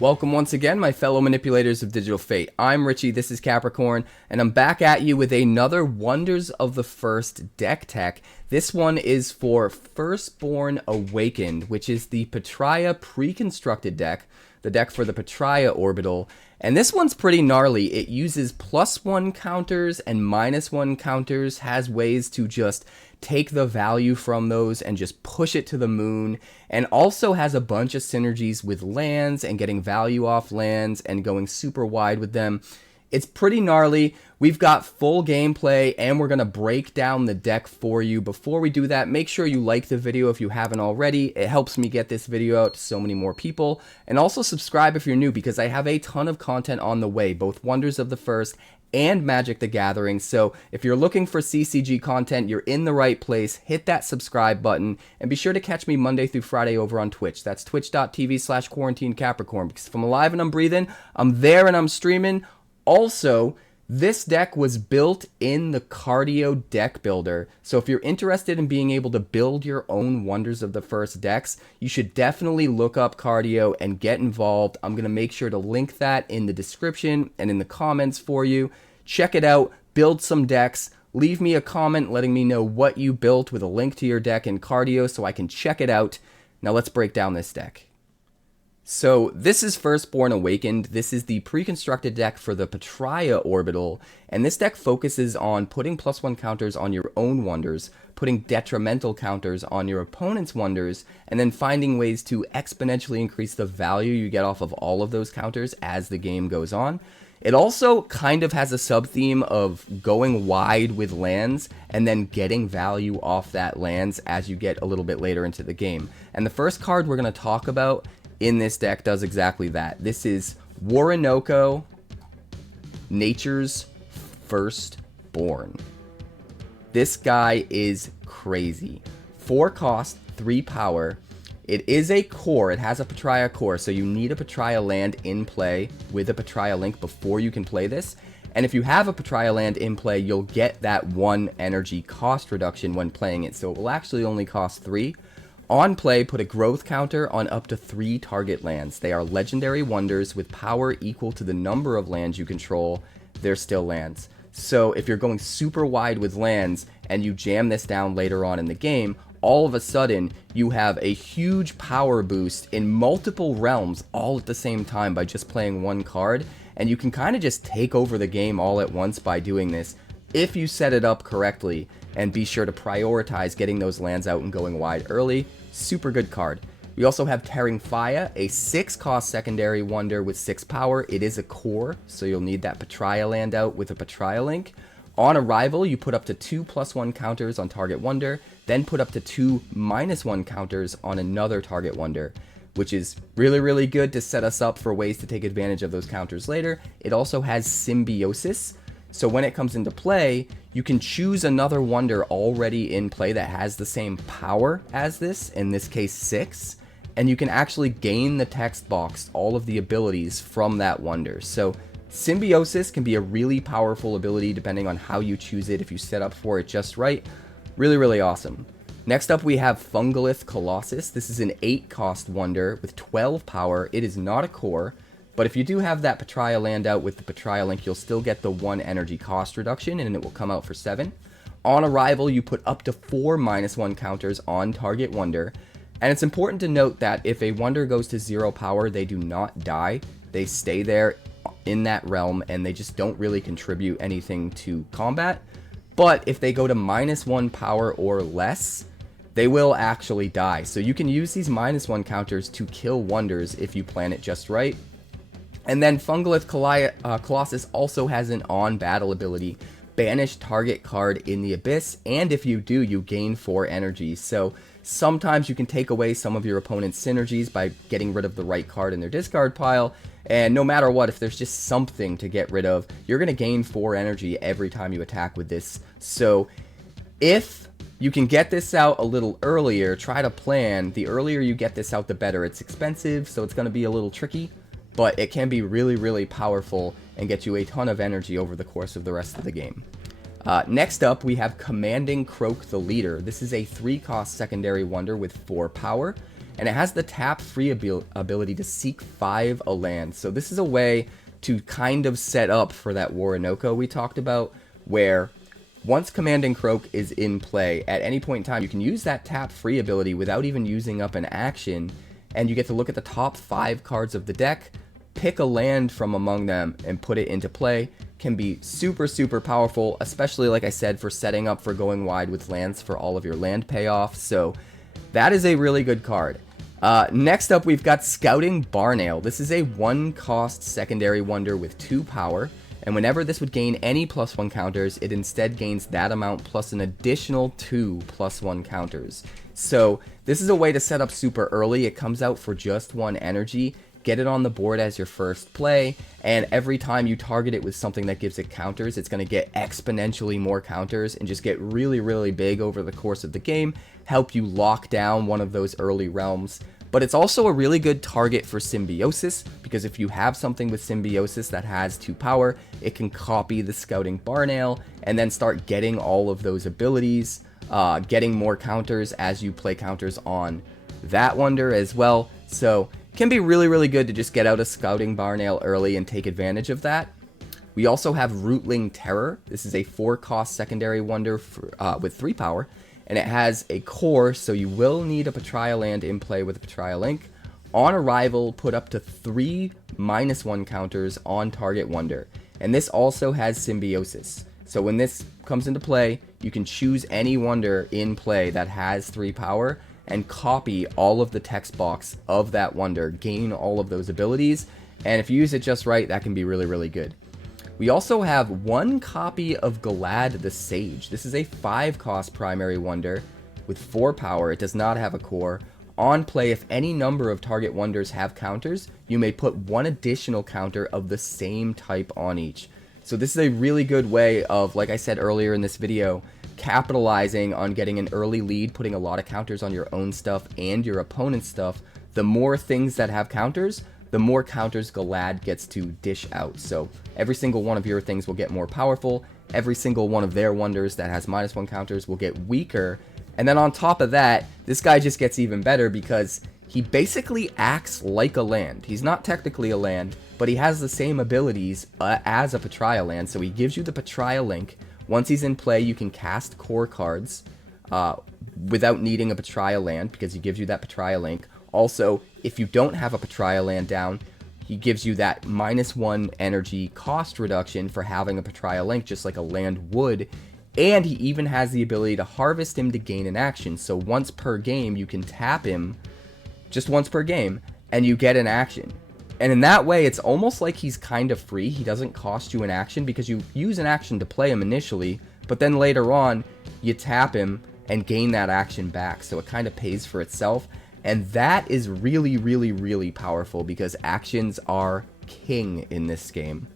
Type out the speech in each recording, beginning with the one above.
Welcome once again, my fellow manipulators of digital fate. I'm Richie, this is Capricorn, and I'm back at you with another Wonders of the First deck tech. This one is for Firstborn Awakened, which is the 𝑃etraia pre-constructed deck, the deck for the 𝑃etraia orbital. And this one's pretty gnarly. It uses +1 counters and -1 counters, has ways to just take the value from those and just push it to the moon, and also has a bunch of synergies with lands and getting value off lands and going super wide with them. It's pretty gnarly. We've got full gameplay and we're going to break down the deck for you. Before we do that, make sure you like the video if you haven't already. It helps me get this video out to so many more people. And also subscribe if you're new, because I have a ton of content on the way, both Wonders of the First and Magic the Gathering. So if you're looking for CCG content, you're in the right place. Hit that subscribe button and be sure to catch me Monday through Friday over on Twitch. That's twitch.tv/QuarantineCapricorn, because if I'm alive and I'm breathing, I'm there and I'm streaming. Also, this deck was built in the Cardio deck builder, so if you're interested in being able to build your own Wonders of the First decks, you should definitely look up Cardio and get involved. I'm going to make sure to link that in the description and in the comments for you. Check it out, build some decks, leave me a comment letting me know what you built with a link to your deck in Cardio so I can check it out. Now let's break down this deck. So this is Firstborn Awakened. This is the pre-constructed deck for the 𝑃etraia orbital, and this deck focuses on putting +1 counters on your own wonders, putting detrimental counters on your opponent's wonders, and then finding ways to exponentially increase the value you get off of all of those counters as the game goes on. It also kind of has a sub-theme of going wide with lands and then getting value off that lands as you get a little bit later into the game. And the first card we're going to talk about in this deck does exactly that. This is Orinoco, Nature's Firstborn. This guy is crazy. 4 cost, 3 power. It is a core. It has a 𝑃etraia core, so you need a 𝑃etraia land in play with a 𝑃etraia link before you can play this. And if you have a 𝑃etraia land in play, you'll get that 1 energy cost reduction when playing it, so it will actually only cost 3. On play, put a growth counter on up to 3 target lands. They are legendary wonders with power equal to the number of lands you control. They're still lands. So if you're going super wide with lands and you jam this down later on in the game, all of a sudden you have a huge power boost in multiple realms all at the same time by just playing 1 card. And you can kind of just take over the game all at once by doing this, if you set it up correctly, and be sure to prioritize getting those lands out and going wide early. Super good card. We also have Terring Faia, a 6 cost secondary wonder with 6 power. It is a core, so you'll need that 𝑃etraia land out with a 𝑃etraia link. On arrival, you put up to 2 +1 counters on target wonder, then put up to 2 -1 counters on another target wonder, which is really, really good to set us up for ways to take advantage of those counters later. It also has Symbiosis, so when it comes into play, you can choose another wonder already in play that has the same power as this, in this case 6, and you can actually gain the text box, all of the abilities from that wonder. So Symbiosis can be a really powerful ability depending on how you choose it, if you set up for it just right. Really, really awesome. Next up we have Fungolith Colossus. This is an 8 cost wonder with 12 power. It is not a core, but if you do have that 𝑃etraia land out with the 𝑃etraia link, you'll still get the 1 energy cost reduction, and it will come out for 7. On arrival, you put up to 4 -1 counters on target wonder, and it's important to note that if a wonder goes to 0 power, they do not die. They stay there in that realm, and they just don't really contribute anything to combat. But if they go to -1 power or less, they will actually die. So you can use these -1 counters to kill wonders if you plan it just right. And then Fungolith Colossus also has an on-battle ability, banish target card in the Abyss, and if you do, you gain 4 energy. So sometimes you can take away some of your opponent's synergies by getting rid of the right card in their discard pile, and no matter what, if there's just something to get rid of, you're going to gain 4 energy every time you attack with this. So if you can get this out a little earlier, try to plan. The earlier you get this out, the better. It's expensive, so it's going to be a little tricky, but it can be really, really powerful and get you a ton of energy over the course of the rest of the game. Next up, we have Commanding Croak the Leader. This is a 3 cost secondary wonder with 4 power. and it has the tap free ability to seek 5 a land. So this is a way to kind of set up for that Oronoco we talked about, where once Commanding Croak is in play, at any point in time, you can use that tap free ability without even using up an action, and you get to look at the top 5 cards of the deck, pick a land from among them, and put it into play. Can be super, super powerful, especially, like I said, for setting up for going wide with lands for all of your land payoff. So that is a really good card. Next up, we've got Scouting Barnale. This is a 1-cost secondary wonder with 2 power, and whenever this would gain any +1 counters, it instead gains that amount plus an additional 2 +1 counters. So this is a way to set up super early. It comes out for just 1 energy. Get it on the board as your first play, and every time you target it with something that gives it counters, it's going to get exponentially more counters and just get really, really big over the course of the game, help you lock down one of those early realms. But it's also a really good target for Symbiosis, because if you have something with Symbiosis that has 2 power, it can copy the Scouting Barnale and then start getting all of those abilities, getting more counters as you play counters on that wonder as well. So can be really, really good to just get out a Scouting Barnale early and take advantage of that. We also have Rootling Terror. This is a 4-cost secondary wonder with 3 power, and it has a core, so you will need a Patria land in play with a Patria Link. On arrival, put up to 3 -1 counters on target wonder, and this also has Symbiosis. So when this comes into play, you can choose any wonder in play that has 3 power, and copy all of the text box of that wonder, gain all of those abilities, and if you use it just right, that can be really, really good. We also have 1 copy of Goladh the Sage. This is a 5-cost primary wonder with 4 power. It does not have a core. On play, if any number of target wonders have counters, you may put 1 additional counter of the same type on each. So this is a really good way of, like I said earlier in this video, capitalizing on getting an early lead, putting a lot of counters on your own stuff and your opponent's stuff. The more things that have counters, the more counters Goladh gets to dish out. So every single one of your things will get more powerful. Every single one of their wonders that has -1 counters will get weaker. And then on top of that, this guy just gets even better because he basically acts like a land. He's not technically a land, but he has the same abilities as a Patria land. So he gives you the Patria Link. Once he's in play, you can cast core cards without needing a Patria land because he gives you that Patria Link. Also, if you don't have a Patria land down, he gives you that -1 energy cost reduction for having a Patria Link, just like a land would. And he even has the ability to harvest him to gain an action. So once per game, you can tap him just once per game, and you get an action. And in that way, it's almost like he's kind of free. He doesn't cost you an action because you use an action to play him initially, but then later on, you tap him and gain that action back. So it kind of pays for itself. And that is really, really, really powerful because actions are king in this game.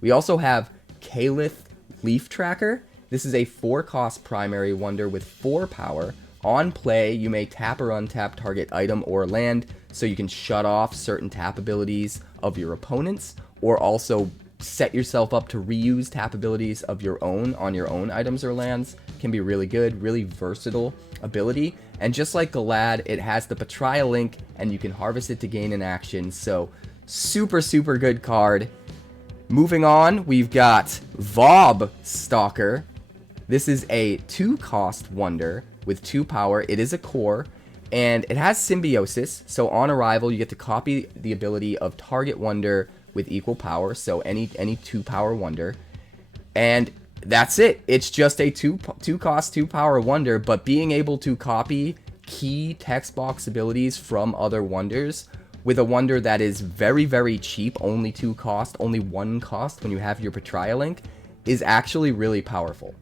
We also have Caelith Leaftracker. This is a 4-cost primary wonder with 4 power. On play, you may tap or untap target item or land, so you can shut off certain tap abilities of your opponents, or also set yourself up to reuse tap abilities of your own on your own items or lands. Can be really good, really versatile ability. And just like Goladh, it has the Patria Link, and you can harvest it to gain an action. So super, super good card. Moving on, we've got Vobb Stalker. This is a 2-cost wonder with 2 power. It is a core, and it has Symbiosis. So on arrival, you get to copy the ability of target wonder with equal power. So any 2-power wonder, and that's it. It's just a 2-cost, 2-power wonder, but being able to copy key text box abilities from other wonders with a wonder that is very, very cheap, only 2 cost, only 1 cost when you have your Patria Link, is actually really powerful.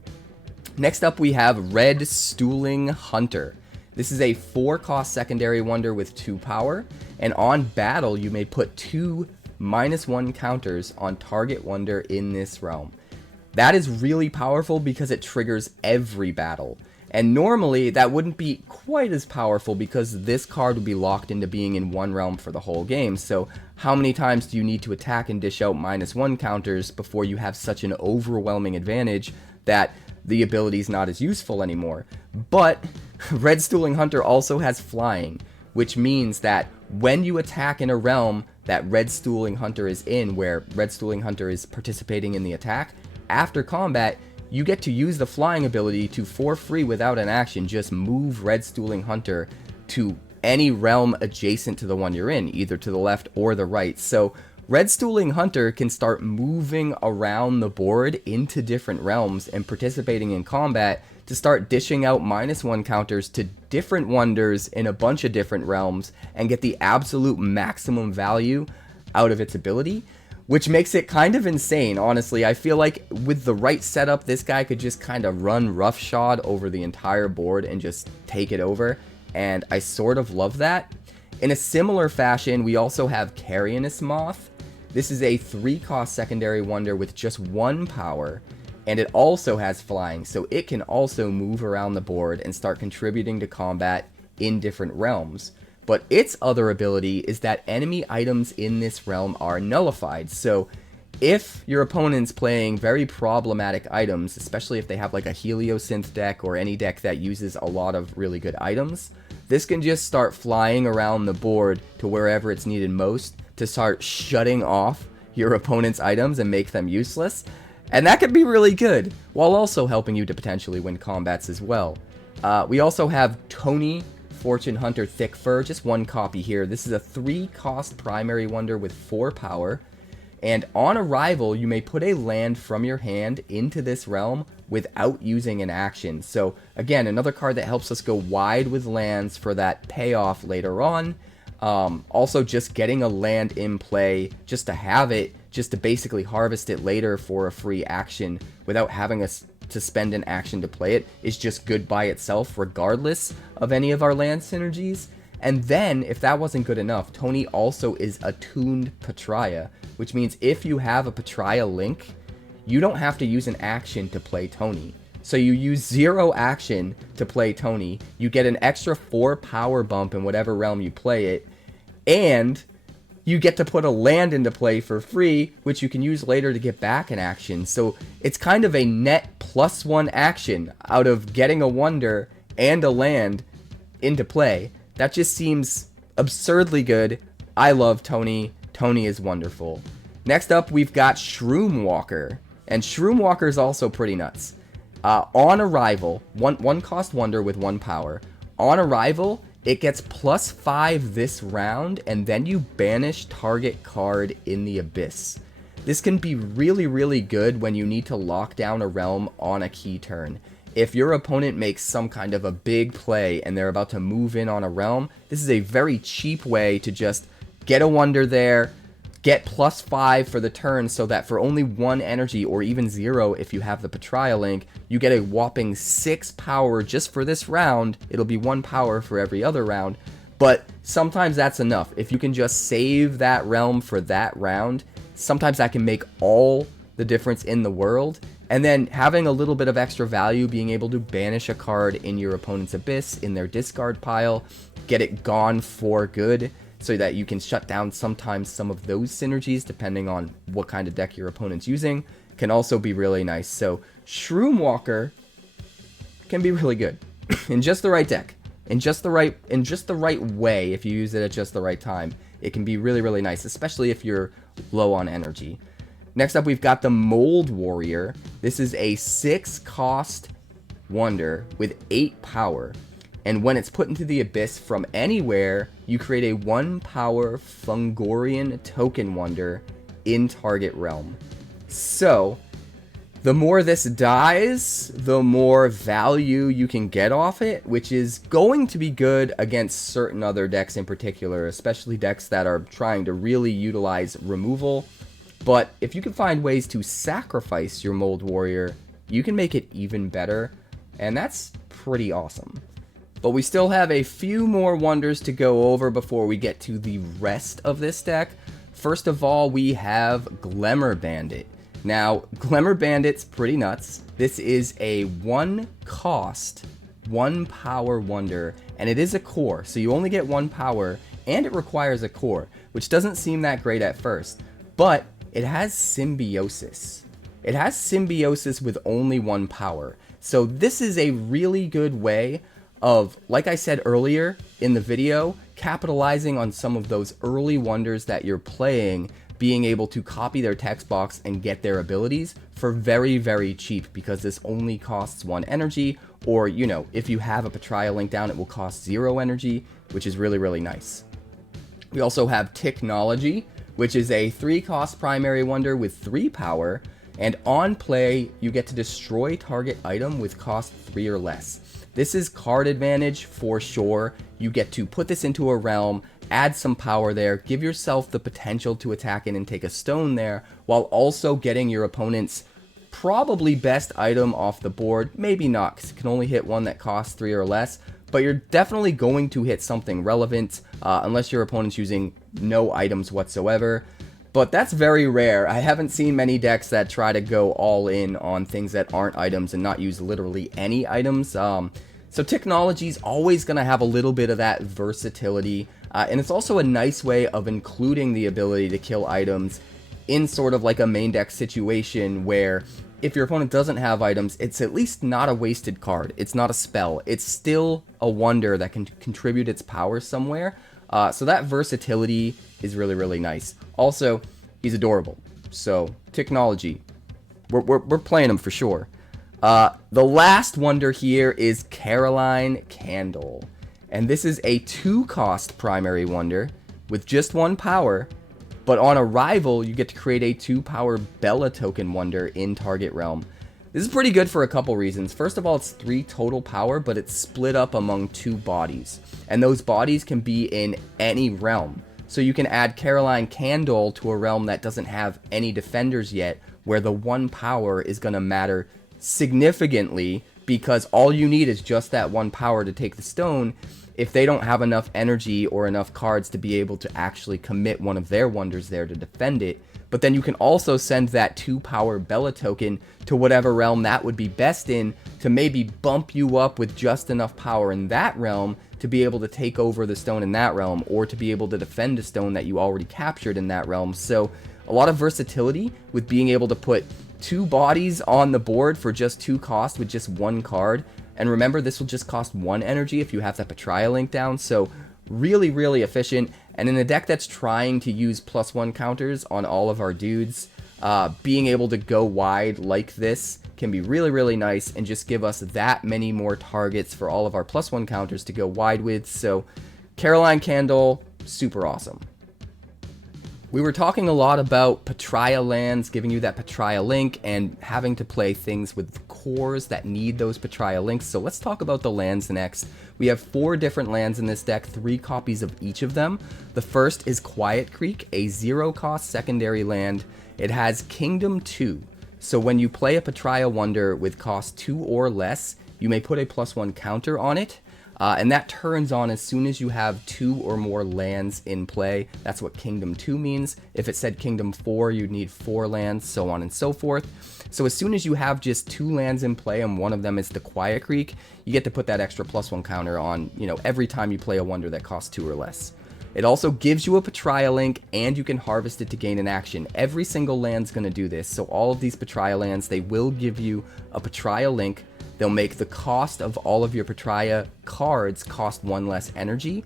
Next up, we have Redstooling Hunter. This is a 4-cost secondary wonder with 2 power, and on battle, you may put 2 -1 counters on target wonder in this realm. That is really powerful because it triggers every battle. And normally, that wouldn't be quite as powerful because this card would be locked into being in one realm for the whole game. So how many times do you need to attack and dish out -1 counters before you have such an overwhelming advantage that the ability is not as useful anymore? But Redstooling Hunter also has flying. which means that when you attack in a realm that Redstooling Hunter is in, where Redstooling Hunter is participating in the attack, after combat, you get to use the flying ability to, for free without an action, just move Redstooling Hunter to any realm adjacent to the one you're in, either to the left or the right. So Redstooling Hunter can start moving around the board into different realms and participating in combat to start dishing out -1 counters to different wonders in a bunch of different realms and get the absolute maximum value out of its ability, which makes it kind of insane, honestly. I feel like with the right setup, this guy could just kind of run roughshod over the entire board and just take it over, and I sort of love that. In a similar fashion, we also have Carrionys Moth. This is a 3-cost secondary wonder with just 1 power, and it also has flying, so it can also move around the board and start contributing to combat in different realms. But its other ability is that enemy items in this realm are nullified. So if your opponent's playing very problematic items, especially if they have like a Heliosynth deck or any deck that uses a lot of really good items, this can just start flying around the board to wherever it's needed most to start shutting off your opponent's items and make them useless. And that could be really good, while also helping you to potentially win combats as well. We also have Tony, Fortune Hunter Thick Fur, just 1 copy here. This is a 3-cost primary wonder with 4 power. And on arrival, you may put a land from your hand into this realm without using an action. So again, another card that helps us go wide with lands for that payoff later on. Also, just getting a land in play, just to have it, just to basically harvest it later for a free action without having us to spend an action to play it, is just good by itself regardless of any of our land synergies. And then, if that wasn't good enough, Tony also is attuned Patria, which means if you have a Patria link, you don't have to use an action to play Tony. So you use 0 action to play Tony, you get an extra 4 power bump in whatever realm you play it, and you get to put a land into play for free, which you can use later to get back an action. So it's kind of a net +1 action out of getting a wonder and a land into play. That just seems absurdly good. I love Tony. Tony is wonderful. Next up, we've got Shroom Walker. And Shroom Walker is also pretty nuts. On arrival, one cost wonder with 1 power. On arrival, it gets +5 this round, and then you banish target card in the Abyss. This can be really, really good when you need to lock down a realm on a key turn. If your opponent makes some kind of a big play and they're about to move in on a realm, this is a very cheap way to just get a wonder there, get +5 for the turn, so that for only 1 energy, or even 0 if you have the Patria link, you get a whopping 6 power just for this round. It'll be 1 power for every other round, but sometimes that's enough. If you can just save that realm for that round, sometimes that can make all the difference in the world. And then having a little bit of extra value, being able to banish a card in your opponent's Abyss, in their discard pile, get it gone for good, so that you can shut down sometimes some of those synergies depending on what kind of deck your opponent's using, can also be really nice. So Shroom Walker can be really good in just the right deck, in just the right way. If you use it at just the right time, it can be really, really nice, especially if you're low on energy. Next up, we've got the Mold Warrior. This is a 6-cost wonder with 8 power. And when it's put into the Abyss from anywhere, you create a 1-power Fungorian token wonder in target realm. So, the more this dies, the more value you can get off it, which is going to be good against certain other decks in particular, especially decks that are trying to really utilize removal. But if you can find ways to sacrifice your Mold Warrior, you can make it even better, and that's pretty awesome. But we still have a few more wonders to go over before we get to the rest of this deck. First of all, we have Glemmer Bandit. Now, Glemmer Bandit's pretty nuts. This is a 1-cost, 1-power wonder, and it is a core, so you only get 1 power, and it requires a core, which doesn't seem that great at first, but it has Symbiosis. It has Symbiosis with only 1 power, so this is a really good way of, like I said earlier in the video, capitalizing on some of those early wonders that you're playing, being able to copy their text box and get their abilities for very, very cheap, because this only costs 1 energy, or, you know, if you have a Patria link down, it will cost 0 energy, which is really, really nice. We also have Technology, which is a 3-cost primary wonder with 3 power, and on play, you get to destroy target item with cost 3 or less. This is card advantage for sure. You get to put this into a realm, add some power there, give yourself the potential to attack in and take a stone there, while also getting your opponent's probably best item off the board. Maybe not, because it can only hit one that costs 3 or less, but you're definitely going to hit something relevant, unless your opponent's using no items whatsoever. But that's very rare. I haven't seen many decks that try to go all in on things that aren't items and not use literally any items. So Technology is always going to have a little bit of that versatility. And it's also a nice way of including the ability to kill items in sort of like a main deck situation where if your opponent doesn't have items, it's at least not a wasted card. It's not a spell. It's still a wonder that can contribute its power somewhere. So that versatility is really, really nice. Also, he's adorable. So, Technology. We're playing him for sure. The last wonder here is Caroline Candle. And this is a 2-cost primary wonder with just 1 power. But on arrival, you get to create a 2-power Bella token wonder in target realm. This is pretty good for a couple reasons. First of all, it's 3 total power, but it's split up among 2 bodies. And those bodies can be in any realm. So you can add Caroline Candle to a realm that doesn't have any defenders yet, where the 1 power is going to matter significantly, because all you need is just that 1 power to take the stone. If they don't have enough energy or enough cards to be able to actually commit one of their wonders there to defend it. But then you can also send that 2-power Bella token to whatever realm that would be best in to maybe bump you up with just enough power in that realm to be able to take over the stone in that realm, or to be able to defend a stone that you already captured in that realm. So a lot of versatility with being able to put 2 bodies on the board for just 2 cost with just 1 card. And remember, this will just cost 1 energy if you have that Patria link down. So really, really efficient. And in a deck that's trying to use +1 counters on all of our dudes, being able to go wide like this can be really, really nice and just give us that many more targets for all of our +1 counters to go wide with. So Caroline Candle, super awesome. We were talking a lot about Patria lands, giving you that Patria link, and having to play things with cores that need those Patria links. So let's talk about the lands next. We have 4 different lands in this deck, 3 copies of each of them. The first is Quiet Creek, a 0-cost secondary land. It has Kingdom 2. So when you play a Patria wonder with cost 2 or less, you may put a +1 counter on it. And that turns on as soon as you have 2 or more lands in play. That's what Kingdom 2 means. If it said Kingdom 4, you'd need 4 lands, so on and so forth. So as soon as you have just 2 lands in play and one of them is the Quiet Creek, you get to put that extra +1 counter on, you know, every time you play a wonder that costs 2 or less. It also gives you a Patria link, and you can harvest it to gain an action. Every single land's going to do this. So all of these Patria lands, they will give you a Patria link. They'll make the cost of all of your Patria cards cost 1 less energy,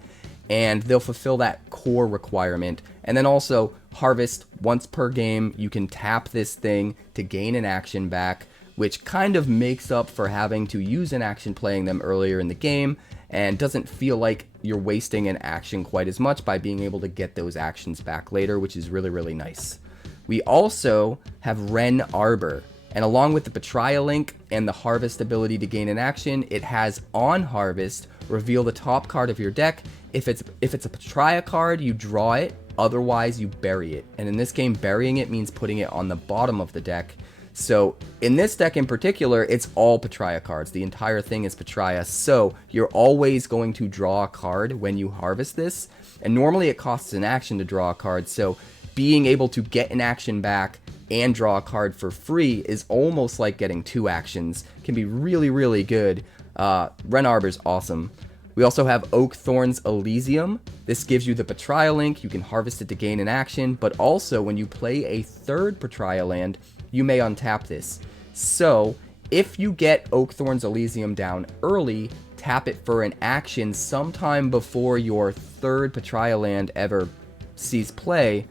and they'll fulfill that core requirement. And then also, harvest once per game. You can tap this thing to gain an action back, which kind of makes up for having to use an action playing them earlier in the game, and doesn't feel like you're wasting an action quite as much by being able to get those actions back later, which is really, really nice. We also have Wren Arbor. And along with the Patria link and the harvest ability to gain an action, it has on harvest, reveal the top card of your deck. If it's a Patria card, you draw it, otherwise you bury it. And in this game, burying it means putting it on the bottom of the deck. So in this deck in particular, it's all Patria cards. The entire thing is Patria, so you're always going to draw a card when you harvest this. And normally it costs an action to draw a card, so being able to get an action back and draw a card for free is almost like getting 2 actions. Can be really, really good. Wren Arbor's awesome. We also have Oakthorn's Elysium. This gives you the Patria link. You can harvest it to gain an action, but also when you play a 3rd Patria land, you may untap this. So if you get Oakthorn's Elysium down early, tap it for an action sometime before your third Patria land ever sees play,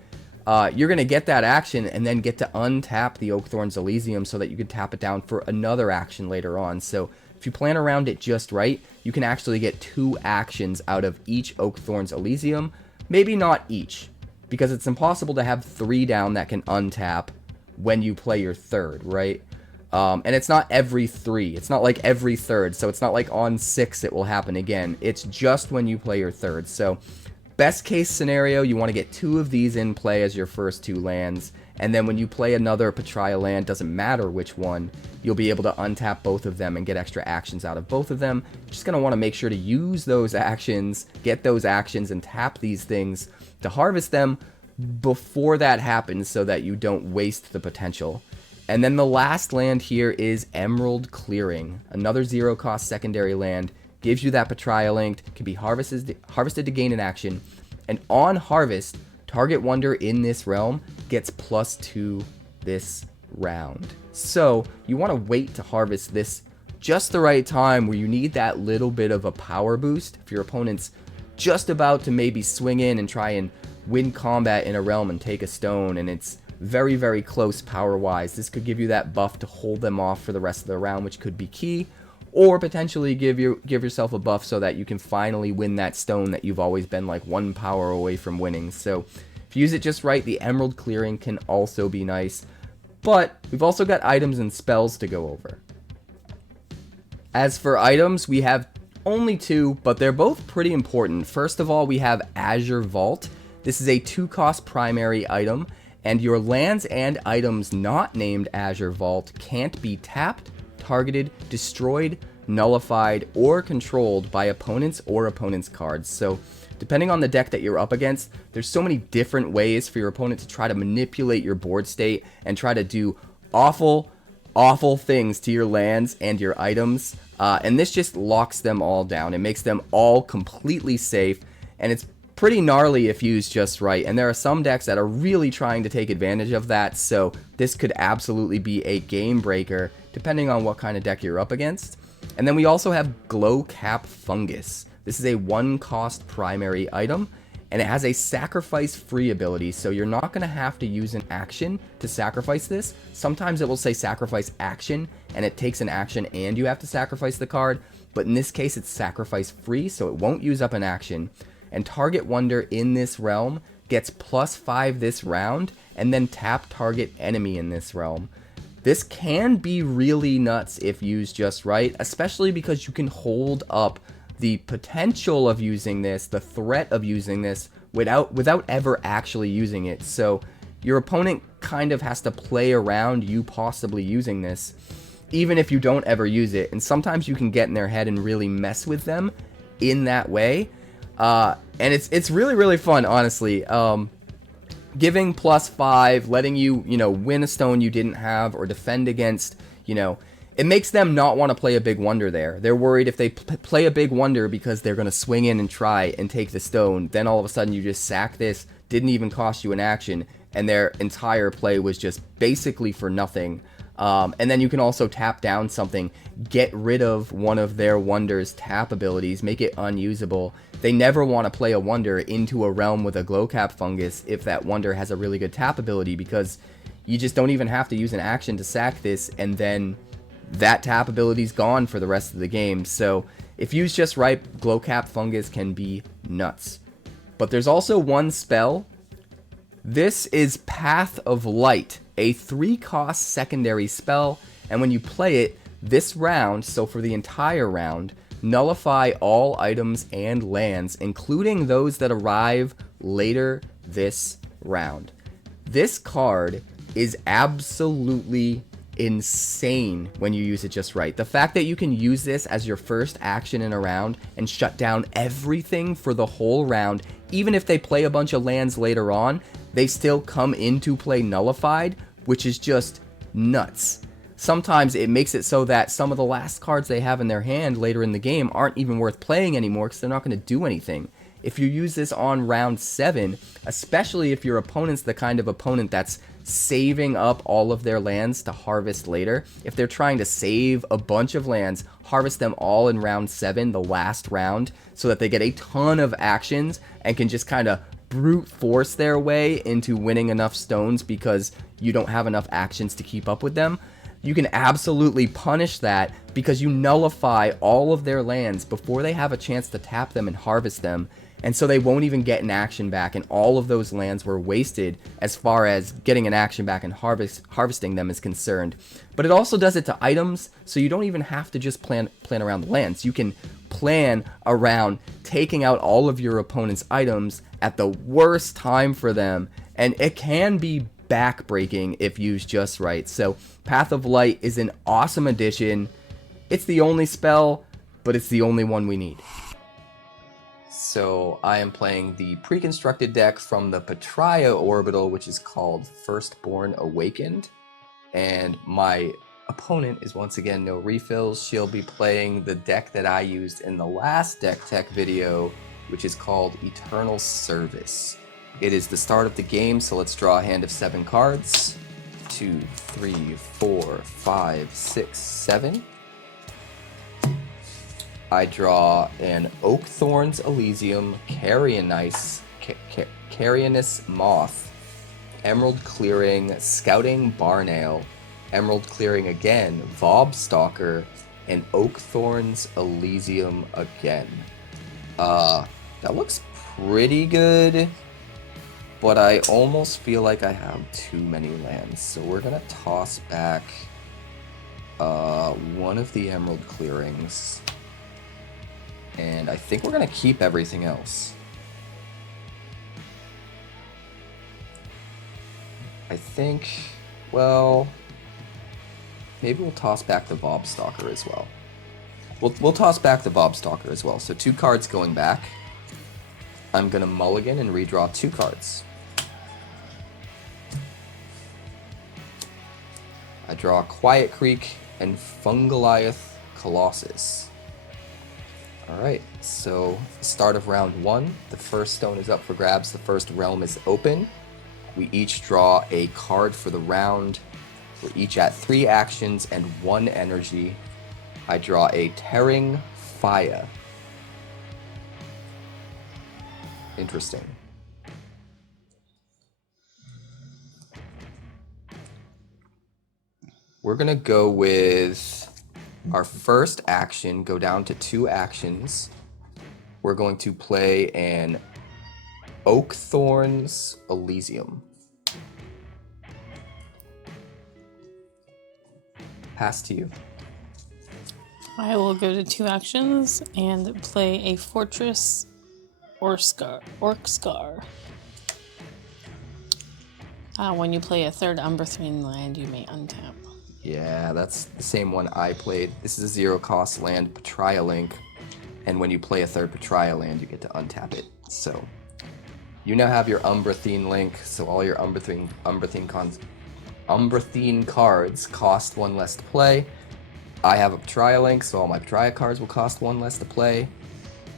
you're going to get that action and then get to untap the Oakthorn's Elysium so that you can tap it down for another action later on. So if you plan around it just right, you can actually get 2 actions out of each Oakthorn's Elysium. Maybe not each, because it's impossible to have 3 down that can untap when you play your third, right? And it's not every 3. It's not like every third, so it's not like on 6 it will happen again. It's just when you play your third. So best case scenario, you want to get 2 of these in play as your first 2 lands, and then when you play another Patria land, doesn't matter which one, you'll be able to untap both of them and get extra actions out of both of them. You're just going to want to make sure to use those actions, get those actions, and tap these things to harvest them before that happens so that you don't waste the potential. And then the last land here is Emerald Clearing, another 0-cost secondary land. Gives you that Patria linked, can be harvested to gain an action, and on harvest, target wonder in this realm gets +2 this round. So you want to wait to harvest this just the right time where you need that little bit of a power boost. If your opponent's just about to maybe swing in and try and win combat in a realm and take a stone, and it's very, very close power-wise, this could give you that buff to hold them off for the rest of the round, which could be key. Or potentially give yourself a buff so that you can finally win that stone that you've always been like 1 power away from winning. So if you use it just right, the Emerald Clearing can also be nice. But we've also got items and spells to go over. As for items, we have only 2, but they're both pretty important. First of all, we have Azure Vault. This is a 2-cost primary item, and your lands and items not named Azure Vault can't be tapped, targeted, destroyed, nullified, or controlled by opponents or opponents' cards. So depending on the deck that you're up against, there's so many different ways for your opponent to try to manipulate your board state and try to do awful things to your lands and your items. And this just locks them all down. It makes them all completely safe, and it's pretty gnarly if used just right. And there are some decks that are really trying to take advantage of that, so this could absolutely be a game breaker depending on what kind of deck you're up against. And then we also have Glowcap Fungus. This is a 1-cost primary item, and it has a sacrifice-free ability, so you're not going to have to use an action to sacrifice this. Sometimes it will say sacrifice action, and it takes an action and you have to sacrifice the card, but in this case it's sacrifice-free, so it won't use up an action. And target wonder in this realm gets +5 this round, and then tap target enemy in this realm. This can be really nuts if used just right, especially because you can hold up the potential of using this, the threat of using this, without ever actually using it. So your opponent kind of has to play around you possibly using this, even if you don't ever use it. And sometimes you can get in their head and really mess with them in that way. And it's really, really fun, honestly. Giving +5, letting you, win a stone you didn't have, or defend against, it makes them not want to play a big wonder there. They're worried if they play a big wonder because they're going to swing in and try and take the stone, then all of a sudden you just sack this, didn't even cost you an action, and their entire play was just basically for nothing. And then you can also tap down something, get rid of one of their wonder's tap abilities, make it unusable. They never want to play a wonder into a realm with a Glowcap Fungus if that wonder has a really good tap ability, because you just don't even have to use an action to sack this, and then that tap ability's gone for the rest of the game. So if used just right, Glowcap Fungus can be nuts. But there's also one spell. This is Path of Light, a 3-cost secondary spell, and when you play it this round, so for the entire round, nullify all items and lands, including those that arrive later this round. This card is absolutely insane when you use it just right. The fact that you can use this as your first action in a round and shut down everything for the whole round, even if they play a bunch of lands later on, they still come into play nullified, which is just nuts. Sometimes it makes it so that some of the last cards they have in their hand later in the game aren't even worth playing anymore because they're not going to do anything. if you use this on round 7, especially if your opponent's the kind of opponent that's saving up all of their lands to harvest later, if they're trying to save a bunch of lands, harvest them all in round 7, the last round, so that they get a ton of actions and can just kind of brute force their way into winning enough stones because you don't have enough actions to keep up with them, you can absolutely punish that because you nullify all of their lands before they have a chance to tap them and harvest them, and so they won't even get an action back, and all of those lands were wasted as far as getting an action back and harvesting them is concerned. But it also does it to items, so you don't even have to just plan around the lands. You can plan around taking out all of your opponent's items at the worst time for them, and it can be backbreaking if used just right. So Path of Light is an awesome addition. It's the only spell, but it's the only one we need. So I am playing the pre-constructed deck from the Patria Orbital, which is called Firstborn Awakened, and my opponent is once again No Refills. She'll be playing the deck that I used in the last deck tech video, which is called Eternal Service. It is the start of the game, so let's draw a hand of 7 cards. 2, 3, 4, 5, 6, 7. I draw an Oakthorn's Elysium, Carrionys Moth, Emerald Clearing, Scouting Barnale, Emerald Clearing again, Vobb Stalker, and Oakthorn's Elysium again. That looks pretty good, but I almost feel like I have too many lands, so we're gonna toss back one of the Emerald Clearings, and I think we're gonna keep everything else. I think, well, maybe we'll toss back the Vobb Stalker as well. We'll toss back the Vobb Stalker as well. So 2 cards going back. I'm gonna mulligan and redraw 2 cards. I draw Quiet Creek and Fungolith Colossus. Alright, so start of round 1. The first stone is up for grabs. The first realm is open. We each draw a card for the round. We're each at 3 actions and 1 energy. I draw a Terring Faia. Interesting. We're gonna go with our first action, go down to 2 actions. We're going to play an Oakthorn's Elysium. Pass to you. I will go to 2 actions and play a Fortress Orc Scar. When you play a 3rd Umbrathine land, you may untap. Yeah, that's the same one I played. This is a 0-cost land, Patria Link, and when you play a 3rd Patria land, you get to untap it. So, you now have your Umbrathine Link, so all your Umbrathine cards cost 1 less to play. I have a Patria Link, so all my Patria cards will cost 1 less to play.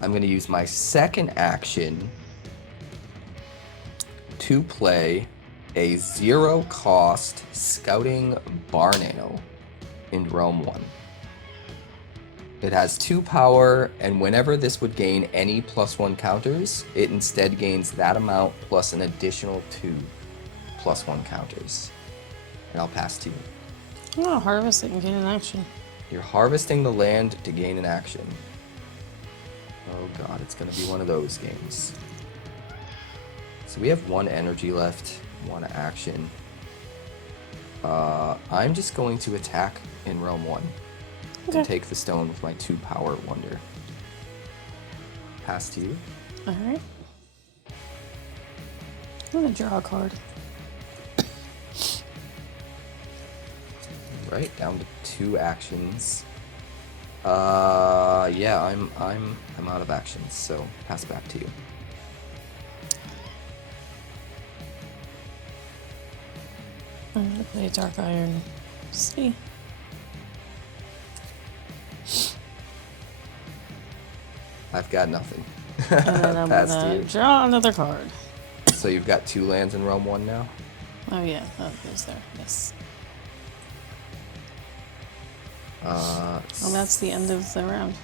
I'm going to use my second action to play a 0-cost Scouting Barnale in Realm 1. It has 2 power, and whenever this would gain any +1 counters, it instead gains that amount plus an additional 2 +1 counters. And I'll pass to you. I'm gonna harvest it and gain an action. You're harvesting the land to gain an action. Oh god, it's gonna be one of those games. So we have 1 energy left, 1 action. I'm just going to attack in Realm 1. Okay. And take the stone with my 2 power wonder. Pass to you. Alright. I'm gonna draw a card. Right, down to 2 actions. Yeah, I'm out of actions, so pass back to you. I'm gonna play Dark Iron. See. I've got nothing. And then I'm Past gonna you. draw another card. So you've got 2 lands in realm 1 now? Oh yeah, that goes there. Yes. And that's the end of the round.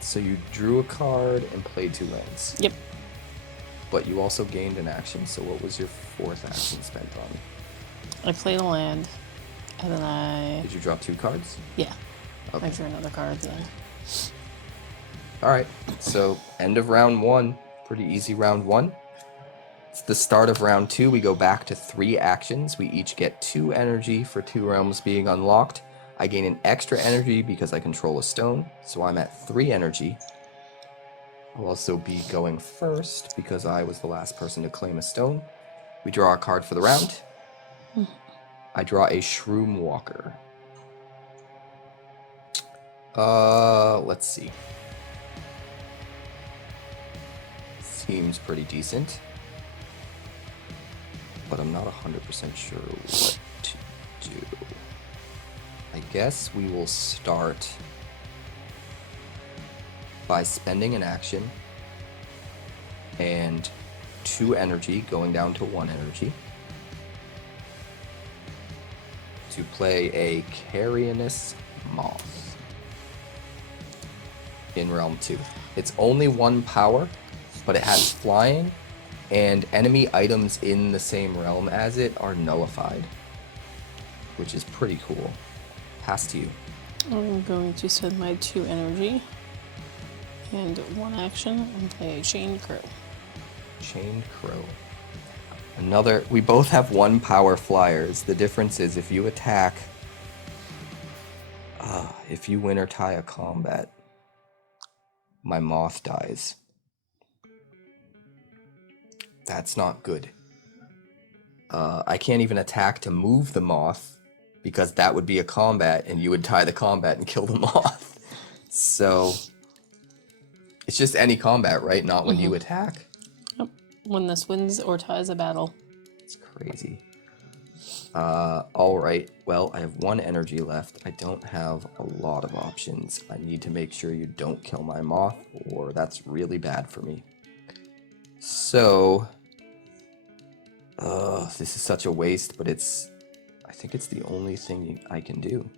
So you drew a card and played 2 lands. Yep. But you also gained an action, so what was your 4th action spent on? I played a land, and then Did you drop 2 cards? Yeah. Okay. I drew another card at the end. Alright, so end of round 1. Pretty easy round 1. It's the start of round 2. We go back to 3 actions. We each get 2 energy for 2 realms being unlocked. I gain an extra energy because I control a stone, so I'm at 3 energy. I'll also be going first because I was the last person to claim a stone. We draw a card for the round. I draw a Shroom Walker. Let's see. Seems pretty decent, but I'm not 100% sure what to do. I guess we will start by spending an action and 2 energy, going down to 1 energy, to play a Carrionys Moth in realm 2. It's only 1 power, but it has flying, and enemy items in the same realm as it are nullified, which is pretty cool. Pass to you. I'm going to spend my 2 energy and 1 action and play a Chained Crow. Chained Crow. Another. We both have 1 power flyers. The difference is if you attack, if you win or tie a combat, my moth dies. That's not good. I can't even attack to move the moth because that would be a combat and you would tie the combat and kill the moth. So it's just any combat, right? Not when you attack. Yep. When this wins or ties a battle. It's crazy. All right. Well, I have 1 energy left. I don't have a lot of options. I need to make sure you don't kill my moth, or that's really bad for me. So, this is such a waste, but I think it's the only thing I can do.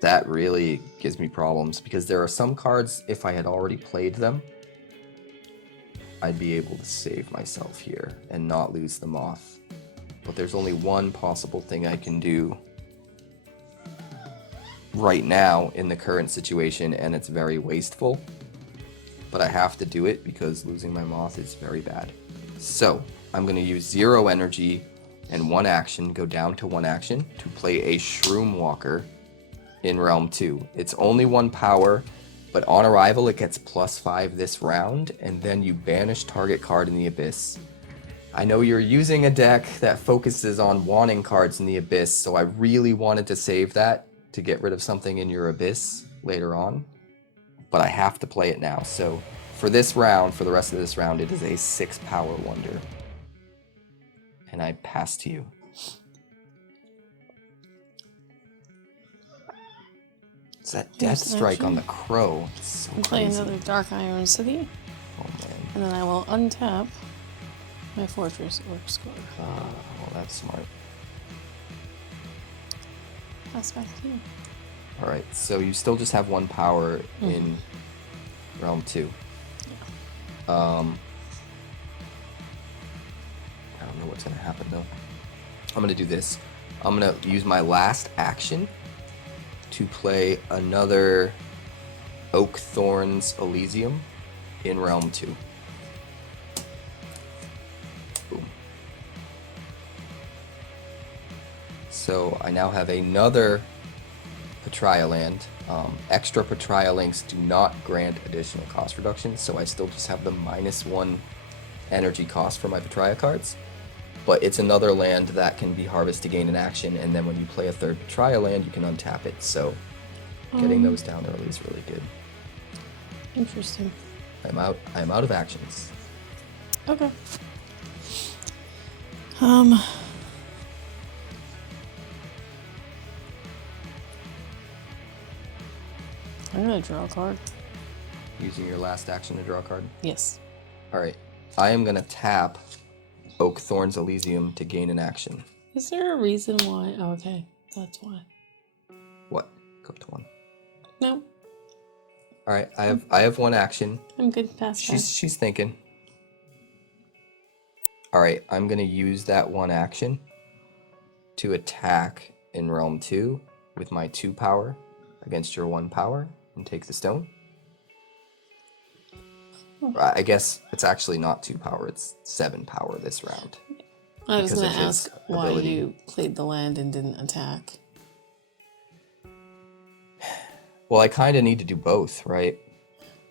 That really gives me problems, because there are some cards, if I had already played them, I'd be able to save myself here and not lose the moth. But there's only one possible thing I can do right now in the current situation, and it's very wasteful. But I have to do it because losing my moth is very bad. So I'm going to use 0 energy and 1 action, go down to 1 action, to play a Shroom Walker in Realm 2. It's only 1 power, but on arrival it gets +5 this round, and then you banish target card in the Abyss. I know you're using a deck that focuses on wanting cards in the Abyss, so I really wanted to save that to get rid of something in your Abyss later on, but I have to play it now. So for this round, for the rest of this round, it is a 6 power wonder. And I pass to you. It's that Death Strike on the Crow. It's so I'll play another Dark Iron City. Oh man. And then I will untap my Fortress Orc Score. Well, that's smart. Pass back to you. Alright, so you still just have 1 power in Realm 2. Yeah. I don't know what's going to happen though. I'm going to do this. I'm going to use my last action to play another Oakthorn's Elysium in Realm 2. Boom. So I now have another Patria land. Extra Patria links do not grant additional cost reductions, so I still just have the -1 energy cost for my Patria cards. But it's another land that can be harvested to gain an action, and then when you play a 3rd Patria land, you can untap it. So getting those down early is really good. Interesting. I'm out of actions. Okay. I'm gonna draw a card. Using your last action to draw a card? Yes. Alright. I am going to tap 𝐿𝐴𝐿𝐼𝐒 Elysium to gain an action. Is there a reason why? Oh, okay, that's why. What? Go up to 1. No. Alright, I have one action. I'm good past that. She's thinking. Alright, I'm going to use that one action to attack in Realm 2 with my 2 power against your 1 power and take the stone. I guess it's actually not 2 power, it's 7 power this round. I was going to ask why you played the land and didn't attack. Well, I kind of need to do both, right?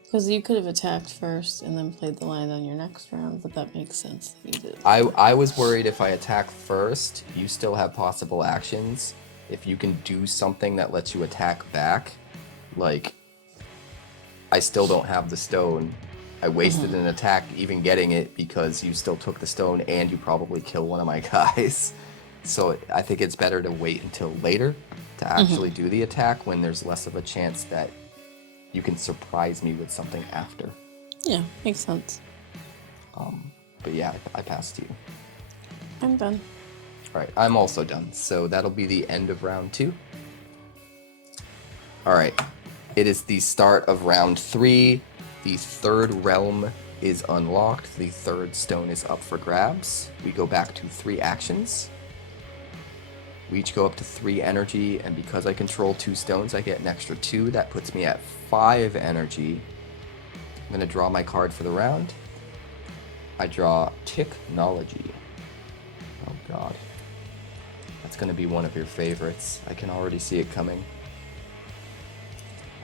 Because you could have attacked first and then played the land on your next round, but that makes sense that you did. I was worried if I attack first, you still have possible actions. If you can do something that lets you attack back, like, I still don't have the stone. I wasted an attack even getting it because you still took the stone and you probably kill one of my guys. So I think it's better to wait until later to actually do the attack when there's less of a chance that you can surprise me with something after. Yeah, makes sense. But yeah, I passed you. I'm done. Alright, I'm also done. So that'll be the end of round 2. Alright, it is the start of round 3. The 3rd realm is unlocked. The 3rd stone is up for grabs. We go back to 3 actions. We each go up to 3 energy, and because I control 2 stones, I get an extra 2. That puts me at 5 energy. I'm going to draw my card for the round. I draw Technology. Oh god. That's going to be one of your favorites. I can already see it coming.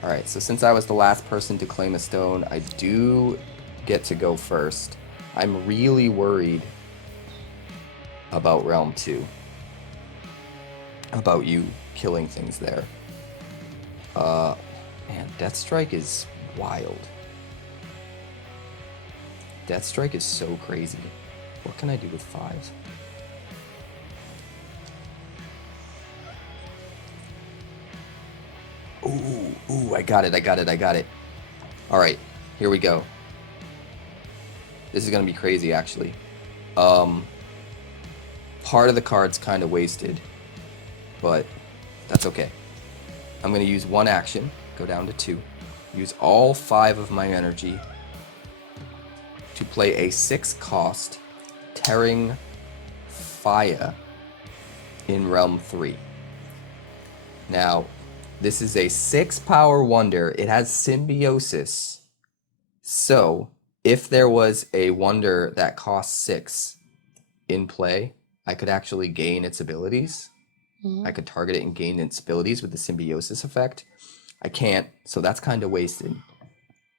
Alright, so since I was the last person to claim a stone, I do get to go first. I'm really worried about Realm 2. About you killing things there. Man, Deathstrike is wild. Deathstrike is so crazy. What can I do with 5? Ooh, I got it. Alright, here we go. This is gonna be crazy, actually. Part of the card's kind of wasted, but that's okay. I'm gonna use one action, go down to 2, use all 5 of my energy to play a 6-cost Terring Faia in Realm 3. Now, this is a 6-power wonder. It has symbiosis. So, if there was a wonder that costs 6 in play, I could actually gain its abilities. I could target it and gain its abilities with the symbiosis effect. I can't, so that's kind of wasted.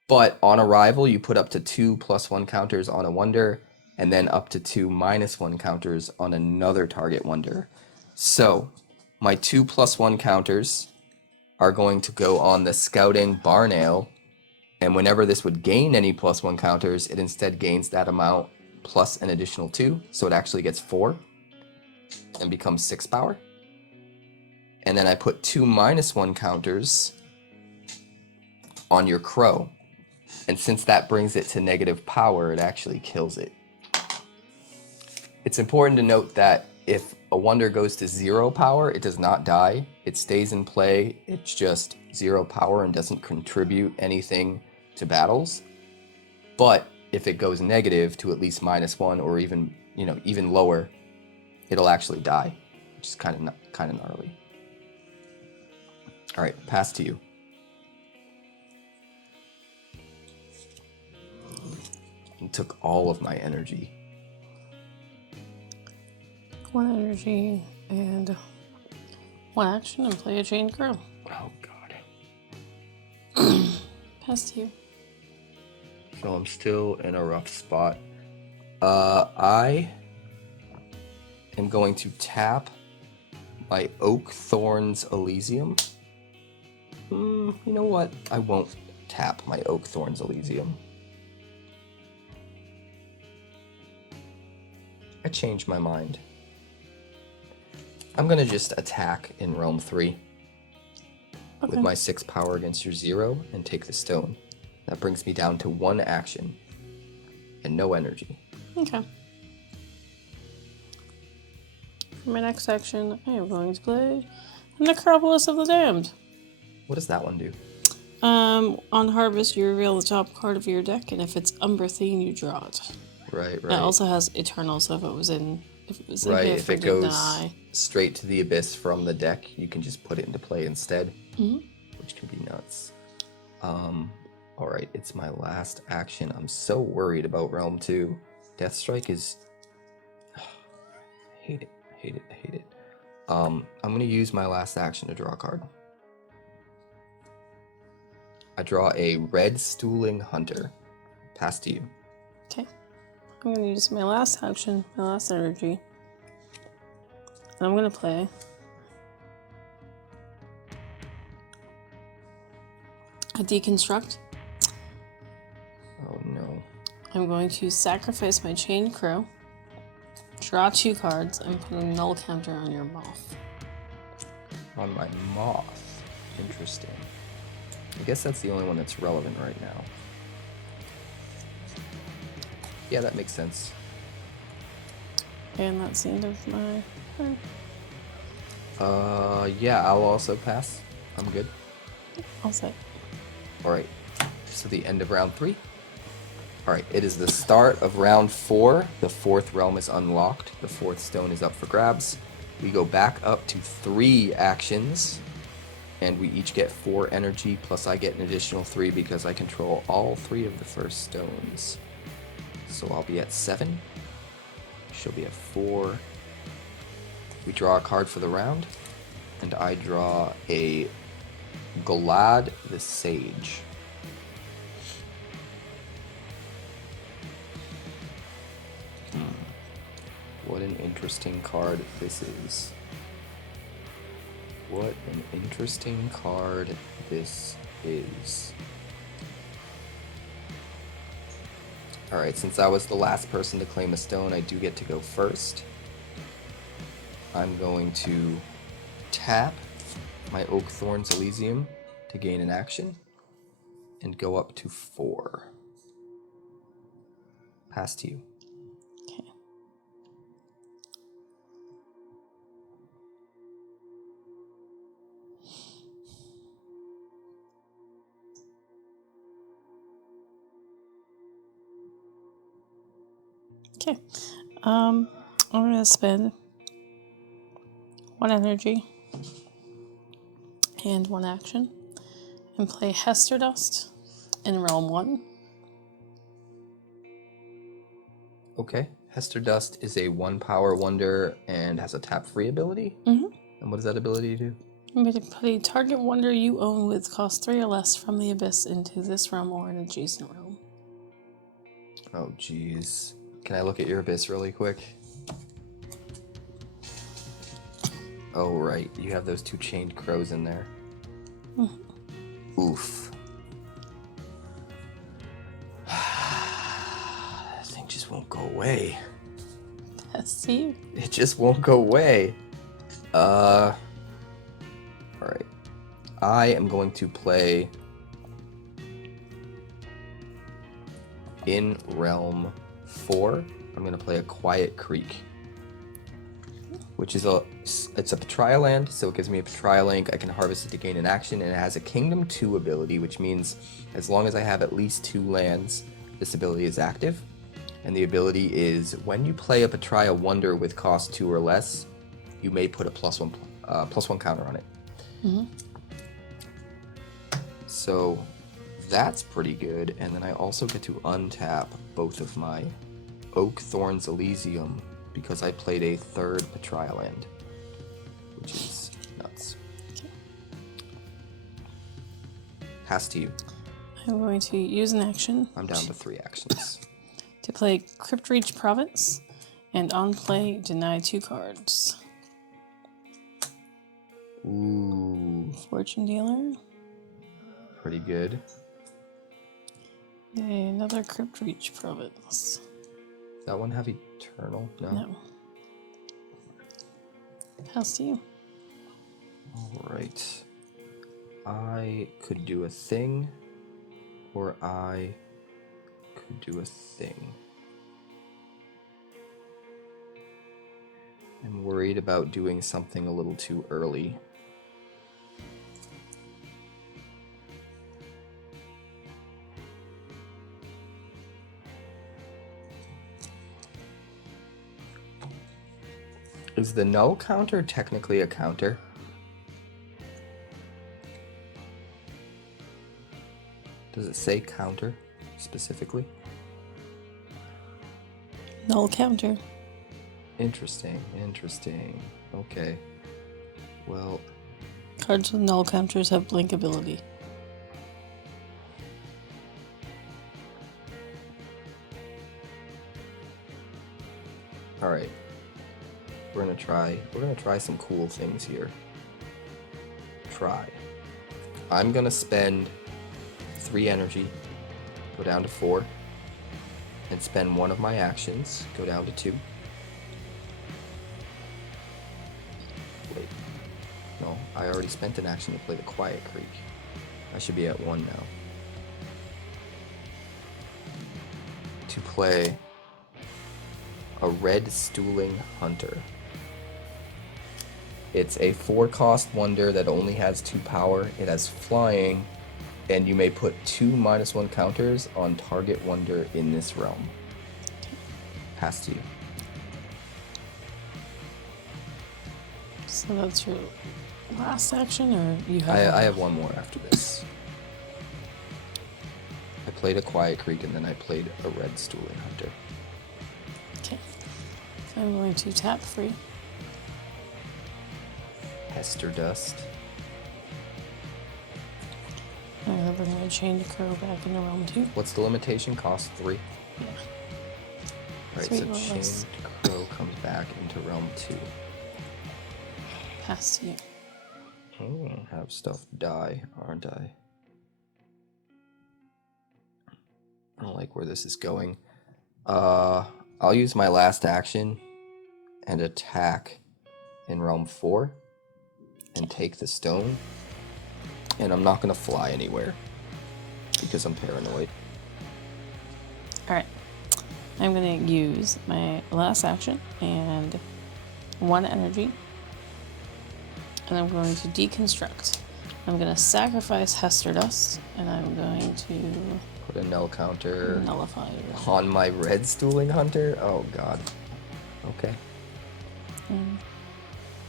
But on arrival, you put up to 2 +1 counters on a wonder, and then up to 2 -1 counters on another target wonder. So, my 2 +1 counters are going to go on the Scouting Barnale, and whenever this would gain any +1 counters, it instead gains that amount plus an additional 2, so it actually gets 4 and becomes 6 power. And then I put 2 -1 counters on your Crow, and since that brings it to negative power, it actually kills it. It's important to note that if a wonder goes to 0 power, it does not die. It stays in play. It's just 0 power and doesn't contribute anything to battles. But if it goes negative to at least -1 or even, even lower, it'll actually die, which is kind of gnarly. All right, pass to you. It took all of my energy. 1 energy and 1 action and play a Chained Crow. Oh god. Pass to you. So I'm still in a rough spot. I am going to tap my 𝐭𝐡𝐞 Elysium. You know what? I won't tap my 𝐭𝐡𝐞 Elysium. I changed my mind. I'm gonna just attack in Realm 3. with my 6 power against your 0 and take the stone. That brings me down to 1 action and no energy. Okay. For my next action, I am going to play Necropolis of the Damned. What does that one do? On Harvest, you reveal the top card of your deck, and if it's Umberthine, you draw it. Right. It also has Eternal, so if it was in right, here if for it goes deny. straight to the Abyss from the deck, you can just put it into play instead, which can be nuts. Alright, it's my last action. I'm so worried about Realm 2. Death Strike is... I hate it. I'm going to use my last action to draw a card. I draw a Redstooling Hunter. Pass to you. Okay. I'm going to use my last action, my last energy. And I'm going to play a Deconstruct. Oh no. I'm going to sacrifice my Chained Crow, draw 2 cards, and put a null counter on your Moth. On my Moth. Interesting. I guess that's the only one that's relevant right now. Yeah, that makes sense. And that's the end of my turn. Yeah, I'll also pass. I'm good. All set. Alright, so the end of round 3. Alright, it is the start of round 4. The 4th realm is unlocked. The 4th stone is up for grabs. We go back up to 3 actions, and we each get 4 energy, plus I get an additional 3 because I control all 3 of the first stones. So I'll be at 7. She'll be at 4. We draw a card for the round, and I draw a Goladh the Sage. What an interesting card this is. What an interesting card this is. Alright, since I was the last person to claim a stone, I do get to go first. I'm going to tap my Oakthorn's Elysium to gain an action and go up to 4. Pass to you. Okay. Okay. I'm gonna spend 1 energy and 1 action and play Hester Dust in Realm 1. Okay. Hester Dust is a 1 power wonder and has a tap free ability. And what does that ability do? I'm going to put a target wonder you own with cost 3 or less from the Abyss into this realm or an adjacent realm. Oh, jeez. Can I look at your Abyss really quick? Oh, right. You have those 2 chained crows in there. Oof. That thing just won't go away. Pass to you. It just won't go away. Alright. I am going to play in Realm 4. I'm going to play a Quiet Creek, which is it's a Patria land, so it gives me a Patria link. I can harvest it to gain an action, and it has a Kingdom 2 ability, which means as long as I have at least 2 lands, this ability is active. And the ability is when you play a Patria Wonder with cost 2 or less, you may put a +1 counter on it. So that's pretty good. And then I also get to untap both of my Oakthorn's Elysium because I played a 3rd Patria land, which is nuts. Okay. Pass to you. I'm going to use an action. I'm down to 3 actions. To play Cryptreach Province, and on play, deny 2 cards. Ooh. Fortune Dealer. Pretty good. Another Cryptreach Province. Does that one have Eternal? No. Pass to you. Alright. I could do a thing, or I could do a thing. I'm worried about doing something a little too early. Is the null counter technically a counter? Does it say counter specifically? Null counter. Interesting, interesting. Okay. Well, Cards with null counters have blink ability. all right. We're gonna try some cool things here. I'm gonna spend 3 energy, go down to 4, and spend one of my actions, go down to 2. Wait. No, I already spent an action to play the Quiet Creek. I should be at 1 now. To play a Redstooling Hunter. It's a 4-cost wonder that only has 2 power. It has flying, and you may put 2 -1 counters on target wonder in this realm. Pass to you. So that's your last action, or you have? I have one more after this. I played a Quiet Creek, and then I played a Redstooling Hunter. Okay. So I'm going to tap free. Hester Dust. I'm going to chain crow back into realm 2. What's the limitation? Cost 3. Yeah. Alright, Sweet, so well, Chained Crow comes back into realm 2. Pass to you. I'm gonna have stuff die, aren't I? I don't like where this is going. I'll use my last action and attack in realm 4 and take the stone. And I'm not gonna fly anywhere because I'm paranoid. Alright. I'm going to use my last action and 1 energy. And I'm going to deconstruct. I'm going to sacrifice Hester Dust, and I'm going to Put a null counter nullify it. on my Redstooling Hunter. Oh god. Okay.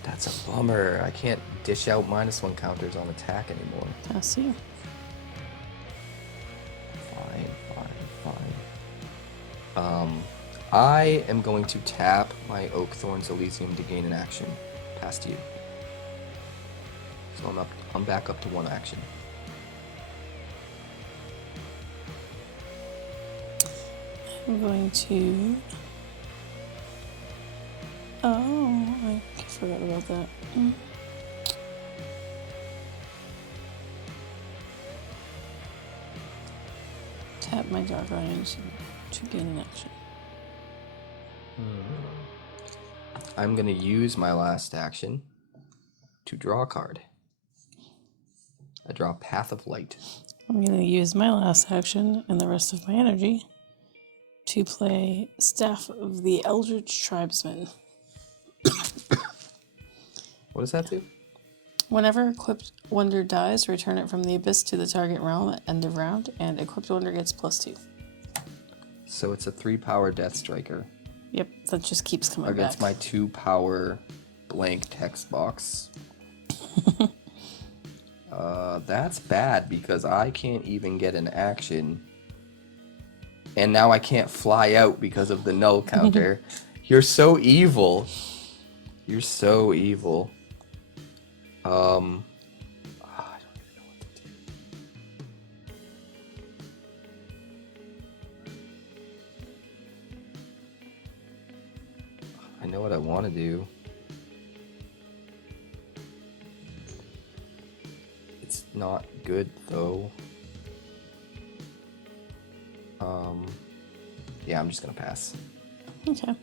That's a bummer. I can't dish out -1 counters on attack anymore. Pass to you. Fine. I am going to tap my Oakthorn's Elysium to gain an action. Pass to you. So I'm back up to 1 action. I'm going to... Oh, I forgot about that. Tap my Dark Irons to gain an action. I'm going to use my last action to draw a card. I draw Path of Light. I'm going to use my last action and the rest of my energy to play Staff of the Eldritch Tribesman. What does that do? Whenever equipped wonder dies, return it from the abyss to the target realm at end of round, and equipped wonder gets +2. So it's a 3-power Death Striker. Yep, that just keeps coming Against back. my 2-power blank text box. That's bad because I can't even get an action. And now I can't fly out because of the null counter. You're so evil. You're so evil. I don't even know what to do. I know what I want to do. It's not good though. Yeah, I'm just gonna pass. Okay.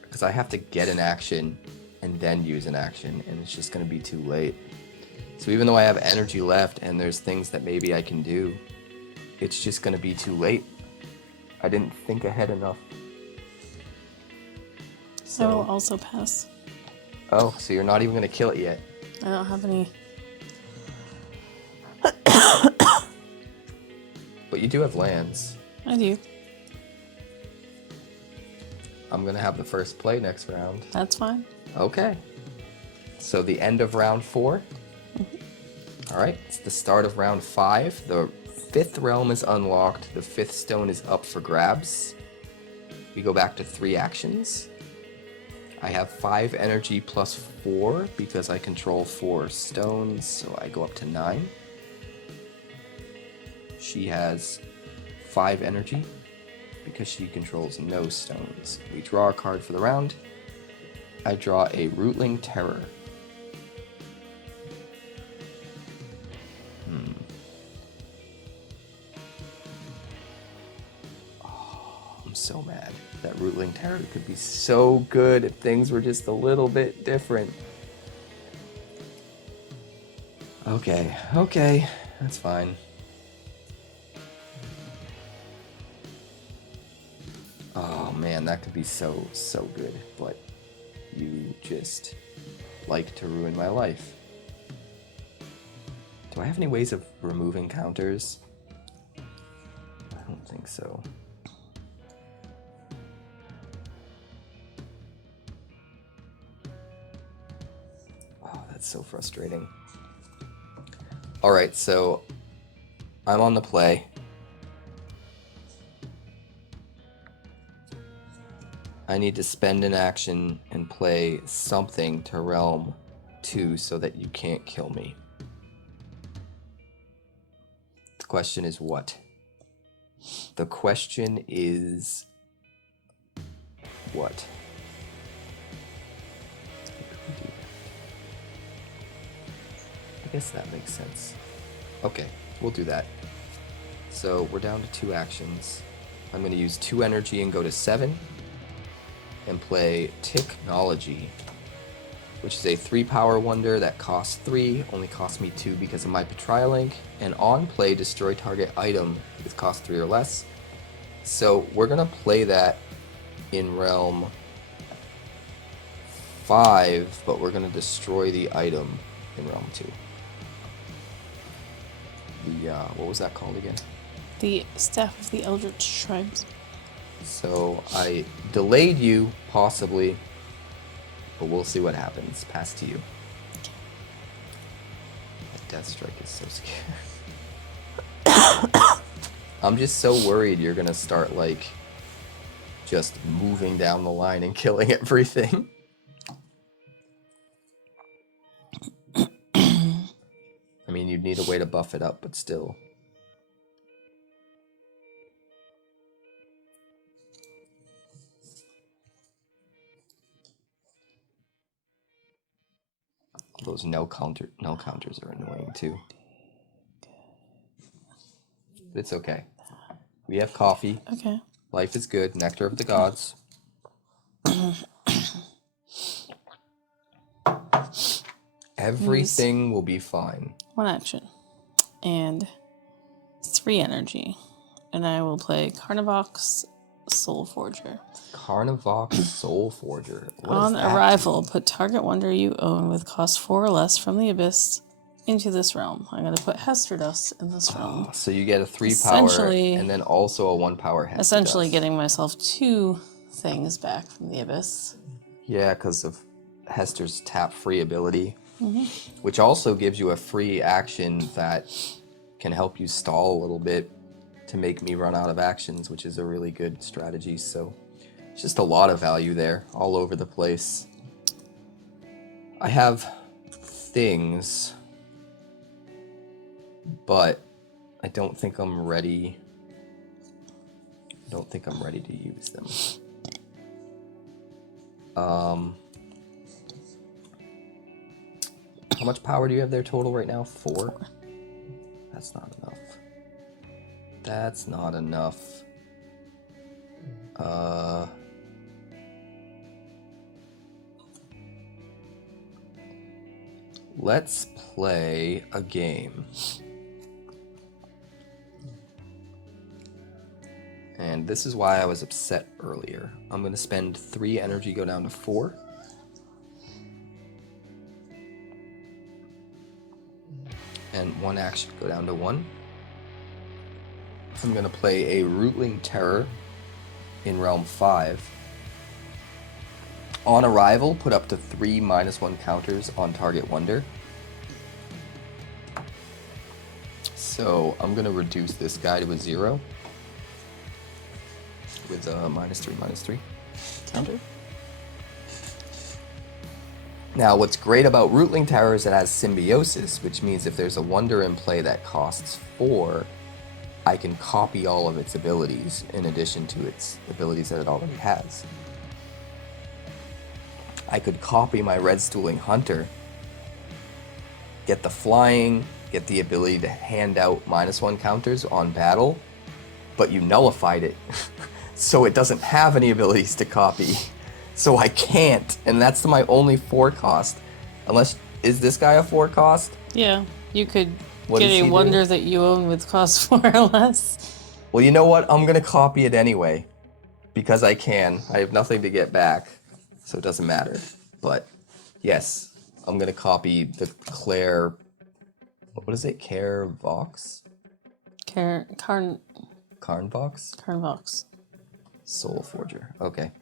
Because I have to get an action and then use an action, and it's just going to be too late. So even though I have energy left and there's things that maybe I can do, it's just going to be too late. I didn't think ahead enough. So I will also pass. Oh, so you're not even going to kill it yet? I don't have any. But you do have lands. I do. I'm going to have the first play next round. That's fine. Okay. So the end of round 4. All right, it's the start of round 5. The 5th realm is unlocked. The 5th stone is up for grabs. We go back to 3 actions. I have 5 energy plus 4 because I control 4 stones, so I go up to 9. She has 5 energy because she controls no stones. We draw a card for the round. I draw a Rootling Terror. Oh, I'm so mad. That Rootling Terror could be so good if things were just a little bit different. Okay, that's fine. Oh man, that could be so good, but you just like to ruin my life. Do I have any ways of removing counters? I don't think so. Oh, that's so frustrating. Alright, so I'm on the play. I need to spend an action and play something to Realm 2 so that you can't kill me. The question is what? The question is what? I guess that makes sense. Okay, we'll do that. So we're down to 2 actions. I'm going to use 2 energy and go to 7. And play Technology, which is a 3-power wonder that costs 3, only costs me 2 because of my Petriolink, and on play destroy target item with cost 3 or less. So we're gonna play that in realm 5, but we're gonna destroy the item in realm 2. The what was that called again? The Staff of the Eldritch Tribes. So I delayed you, possibly, but we'll see what happens. Pass to you. That Death Strike is so scary. I'm just so worried you're gonna start, like, just moving down the line and killing everything. I mean, you'd need a way to buff it up, but still. Those null counters are annoying too. But it's okay. We have coffee. Okay. Life is good. Nectar of the gods. Everything will be fine. 1 action. And 3 energy. And I will play Carnivaux Soul Forger. Carnivaux Soul Forger. On arrival, put target wonder you own with cost 4 or less from the abyss into this realm. I'm going to put Hester Dust in this realm. So you get a 3-power and then also a 1-power Hester Essentially Dust. getting myself 2 things back from the abyss. Yeah, because of Hester's tap-free ability, which also gives you a free action that can help you stall a little bit to make me run out of actions, which is a really good strategy. So it's just a lot of value there, all over the place. I have things, but I don't think I'm ready. I don't think I'm ready to use them. How much power do you have there total right now? 4? That's not enough. That's not enough. let's play a game. And this is why I was upset earlier. I'm going to spend 3 energy, go down to 4. And 1 action, go down to 1. I'm going to play a Rootling Terror in Realm 5. On arrival, put up to 3 -1 counters on target wonder. So I'm going to reduce this guy to a 0 with a -3/-3 counter. Now, what's great about Rootling Terror is it has Symbiosis, which means if there's a wonder in play that costs 4, I can copy all of its abilities in addition to its abilities that it already has. I could copy my Redstooling Hunter, get the flying, get the ability to hand out -1 counters on battle, but you nullified it, so it doesn't have any abilities to copy. So I can't, and that's my only 4 cost. Unless, is this guy a 4 cost? Yeah, you could What get does a he wonder do? that you own with cost 4 or less. Well, you know what? I'm gonna copy it anyway, because I can. I have nothing to get back, so it doesn't matter. But yes, I'm gonna copy the Claire. What is it? 𝐭𝐡𝐞 𝐅𝐒𝐒𝐑𝐒? Carnvox. Soul Forger. Okay.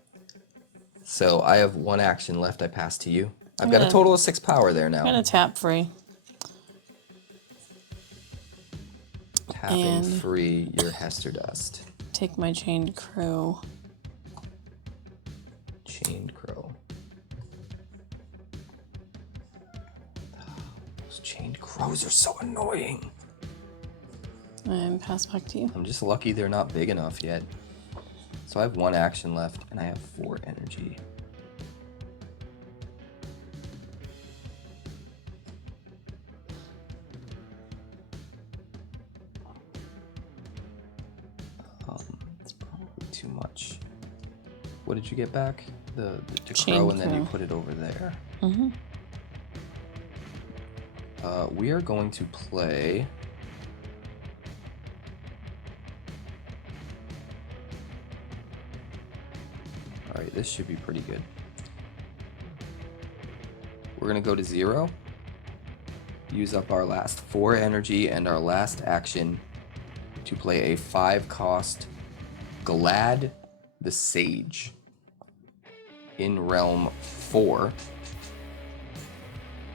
So I have 1 action left. I pass to you. I've I'm got a gonna- total of 6 power there I'm now. gonna tap free. Tapping and- free your Hester Dust. Take my Chained Crow. Chained Crow. Those Chained Crows are so annoying. And pass back to you. I'm just lucky they're not big enough yet. So I have 1 action left, and I have 4 energy. It's probably too much. What did you get back? The crow, Chained and then you Crow. put it over there. Mm-hmm. We are going to play... Alright, this should be pretty good. We're going to go to 0. Use up our last 4 energy and our last action to play a 5-cost Goladh the Sage in Realm 4.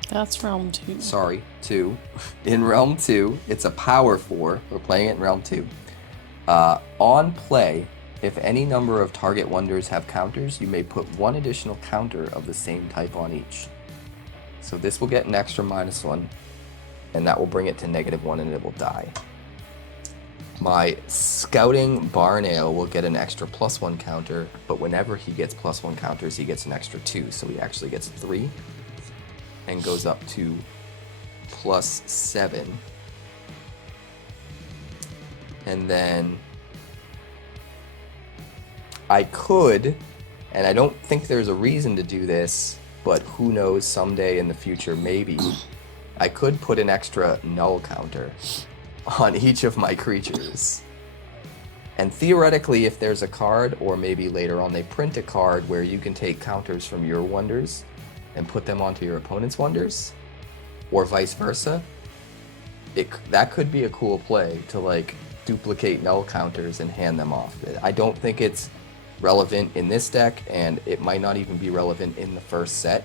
That's Realm 2. Sorry, 2. In Realm 2, it's a power 4. We're playing it in Realm 2. On play, if any number of target wonders have counters, you may put 1 additional counter of the same type on each. So this will get an extra -1, and that will bring it to -1, and it will die. My Scouting Barnale will get an extra +1 counter, but whenever he gets +1 counters, he gets an extra 2, so he actually gets 3, and goes up to +7. And then I could, and I don't think there's a reason to do this, but who knows, someday in the future, maybe, I could put an extra null counter on each of my creatures. And theoretically, if there's a card, or maybe later on they print a card where you can take counters from your wonders and put them onto your opponent's wonders, or vice versa, that could be a cool play to like duplicate null counters and hand them off. I don't think it's relevant in this deck, and it might not even be relevant in the first set,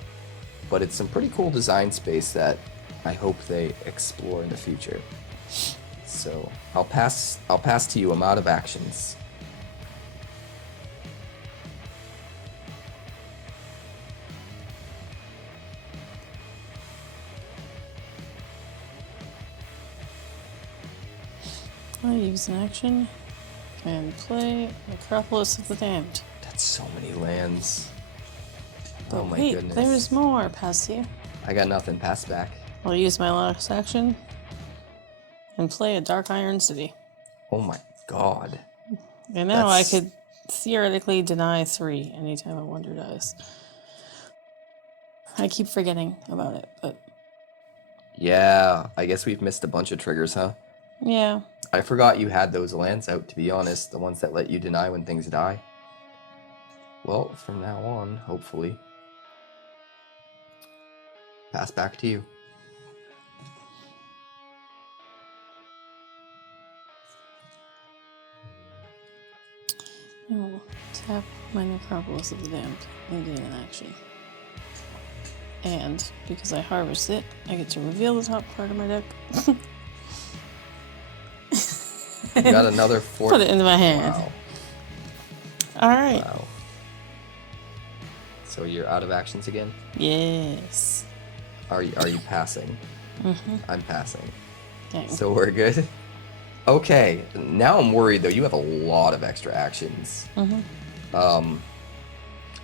but it's some pretty cool design space that I hope they explore in the future. So I'll pass to you. I'm out of actions. I'll use an action and play Necropolis of the Damned. That's so many lands. But Oh my wait, goodness. there's more. Pass to you. I got nothing. Pass back. I'll use my last action and play a Dark Iron City. Oh my god. And now I That's- could theoretically deny 3 anytime a wonder dies. I keep forgetting about it, but Yeah, I guess we've missed a bunch of triggers, huh? Yeah. I forgot you had those lands out, to be honest. The ones that let you deny when things die. Well, from now on, hopefully. Pass back to you. I will tap my Necropolis of the Damned and gain an action. And because I harvest it, I get to reveal the top part of my deck. You got another 4. Put it into my hand. Wow. Alright. Wow. So you're out of actions again? Yes. Are you passing? Mm-hmm. I'm passing. Dang. So we're good? Okay. Now I'm worried, though. You have a lot of extra actions. Mm-hmm.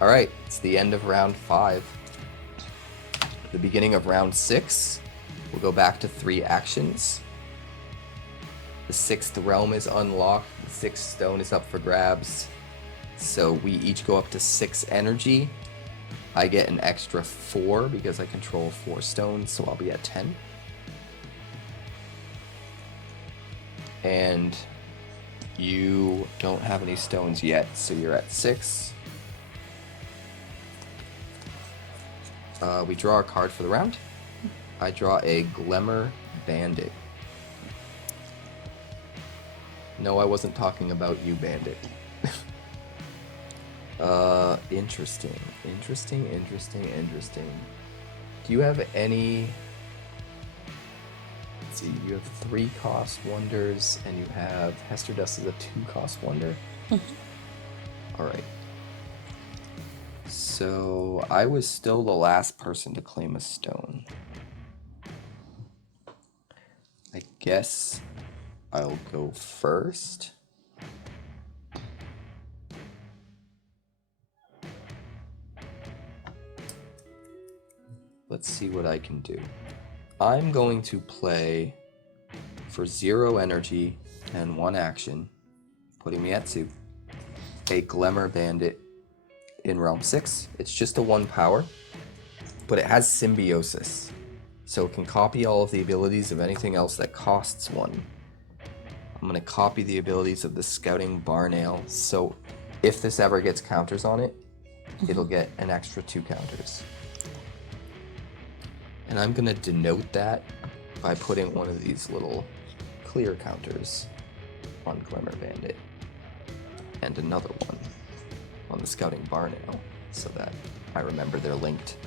Alright. It's the end of round 5. The beginning of round 6. We'll go back to 3 actions. The 6th realm is unlocked. The 6th stone is up for grabs. So we each go up to 6 energy. I get an extra 4 because I control 4 stones, so I'll be at 10. And you don't have any stones yet, so you're at 6. We draw a card for the round. I draw a Glemmer Bandit. No, I wasn't talking about you, Bandit. Interesting. Do you have any... Let's see, you have 3 cost wonders, and you have Hester Dust is a 2 cost wonder? Alright. So, I was still the last person to claim a stone. I guess I'll go first. Let's see what I can do. I'm going to play for 0 energy and 1 action, putting me at 2, a Glemmer Bandit in Realm 6. It's just a 1 power, but it has Symbiosis, so it can copy all of the abilities of anything else that costs 1. I'm going to copy the abilities of the Scouting Barnale, so if this ever gets counters on it, it'll get an extra 2 counters. And I'm going to denote that by putting one of these little clear counters on Glemmer Bandit and another one on the Scouting Barnale so that I remember they're linked.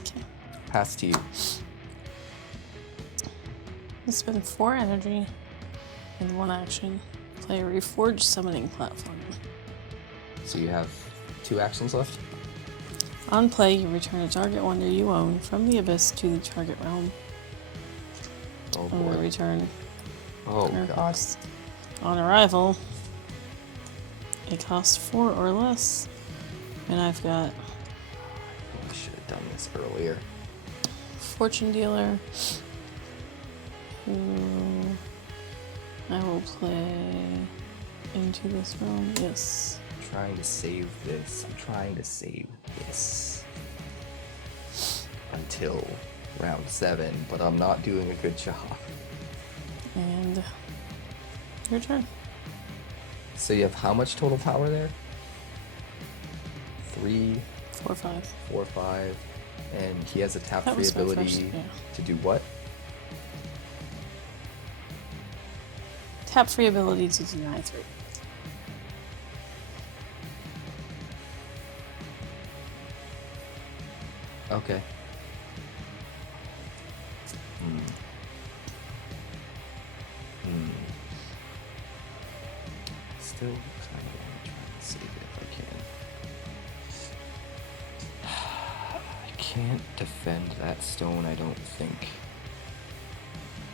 Okay. Pass to you. I spend 4 energy in 1 action. Play a Reforged Summoning Platform. So you have 2 actions left? On play, you return a target wonder you own from the Abyss to the target realm. Oh I'm going to boy. return. Oh god. On arrival, it costs 4 or less. And I've got I should have done this earlier. Fortune Dealer, who I will play into this realm. Yes. I'm trying to save this. Until round 7, but I'm not doing a good job. And your turn. So you have how much total power there? 3, 4, 5. 4, 5, and he has a tap That free was my ability first, yeah. to do what? Tap free ability to deny 3. Okay. Still kind of want to try and save it if I can. I can't defend that stone, I don't think.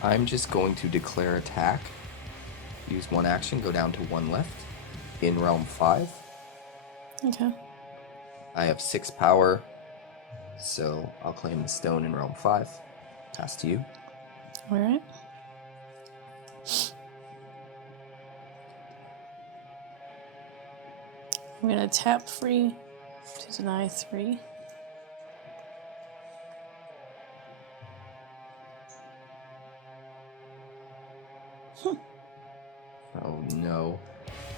I'm just going to declare attack. Use 1 action, go down to 1 left. In Realm 5. Okay. I have 6 power, so I'll claim the stone in Realm 5. Pass to you. Alright. I'm going to tap free to deny 3. Oh no.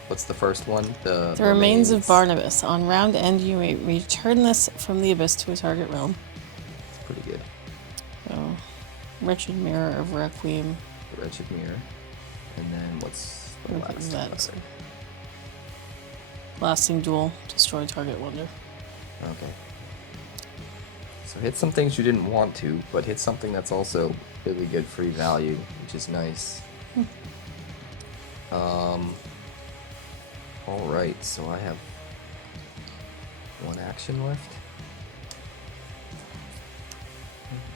What's the first one? The remains of Barnabas. On round end, you may return this from the abyss to a target realm. It's pretty good. So, Wretched Mirror of Requiem. The Wretched Mirror. And then what's the last one? Lasting Duel. Destroy target wonder. Okay. So hit some things you didn't want to, but hit something that's also really good free value, which is nice. Alright, so I have one action left.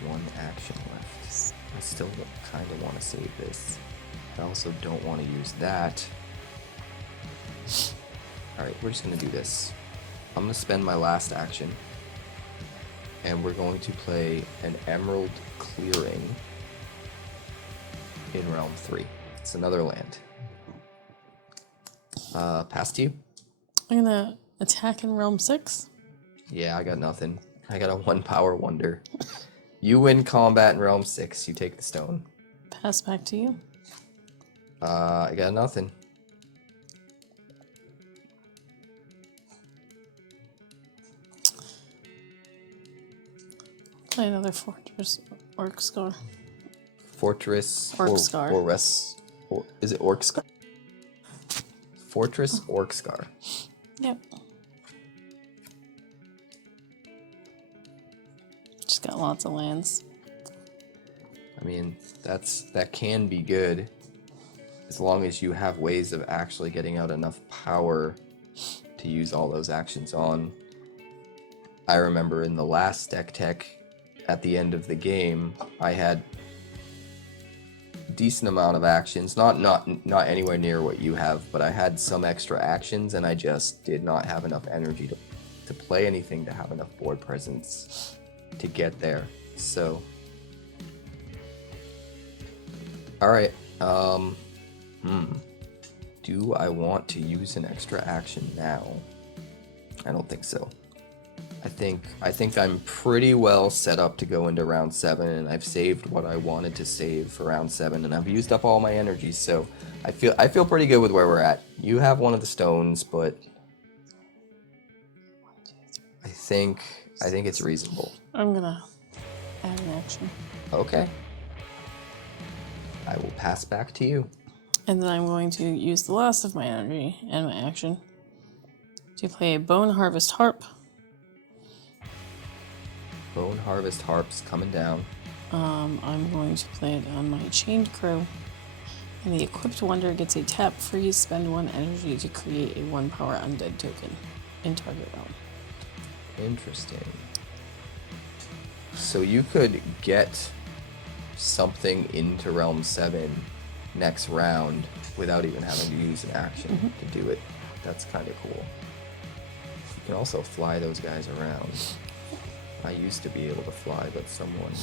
One action left. I still kind of want to save this. I also don't want to use that. Alright, we're just going to do this. I'm going to spend my last action. And we're going to play an Emerald Clearing in Realm 3. It's another land. Pass to you. I'm gonna attack in Realm 6. Yeah, I got nothing. I got a 1-power wonder. You win combat in Realm 6. You take the stone. Pass back to you. I got nothing. Play another Fortress Orc Scar. Fortress Orc Scar. Or is it Orc Scar? Fortress Orc Scar. Yep. Just got lots of lands. I mean, that can be good as long as you have ways of actually getting out enough power to use all those actions on. I remember in the last deck tech, at the end of the game, I had a decent amount of actions, not anywhere near what you have, but I had some extra actions, and I just did not have enough energy to play anything to have enough board presence to get there. So, all right. Do I want to use an extra action now? I don't think so. I think I'm pretty well set up to go into round 7, and I've saved what I wanted to save for round 7, and I've used up all my energy, so I feel pretty good with where we're at. You have one of the stones, but I think it's reasonable. I'm gonna add an action. Okay. I will pass back to you. And then I'm going to use the last of my energy and my action to play a Bone Harvest Harp. Bone Harvest Harp's coming down. I'm going to play it on my Chained Crow. And the Equipped Wonder gets a tap, freeze, spend 1 energy to create a 1-power undead token in target realm. Interesting. So you could get something into Realm 7 next round without even having to use an action to do it. That's kind of cool. You can also fly those guys around. I used to be able to fly, but someone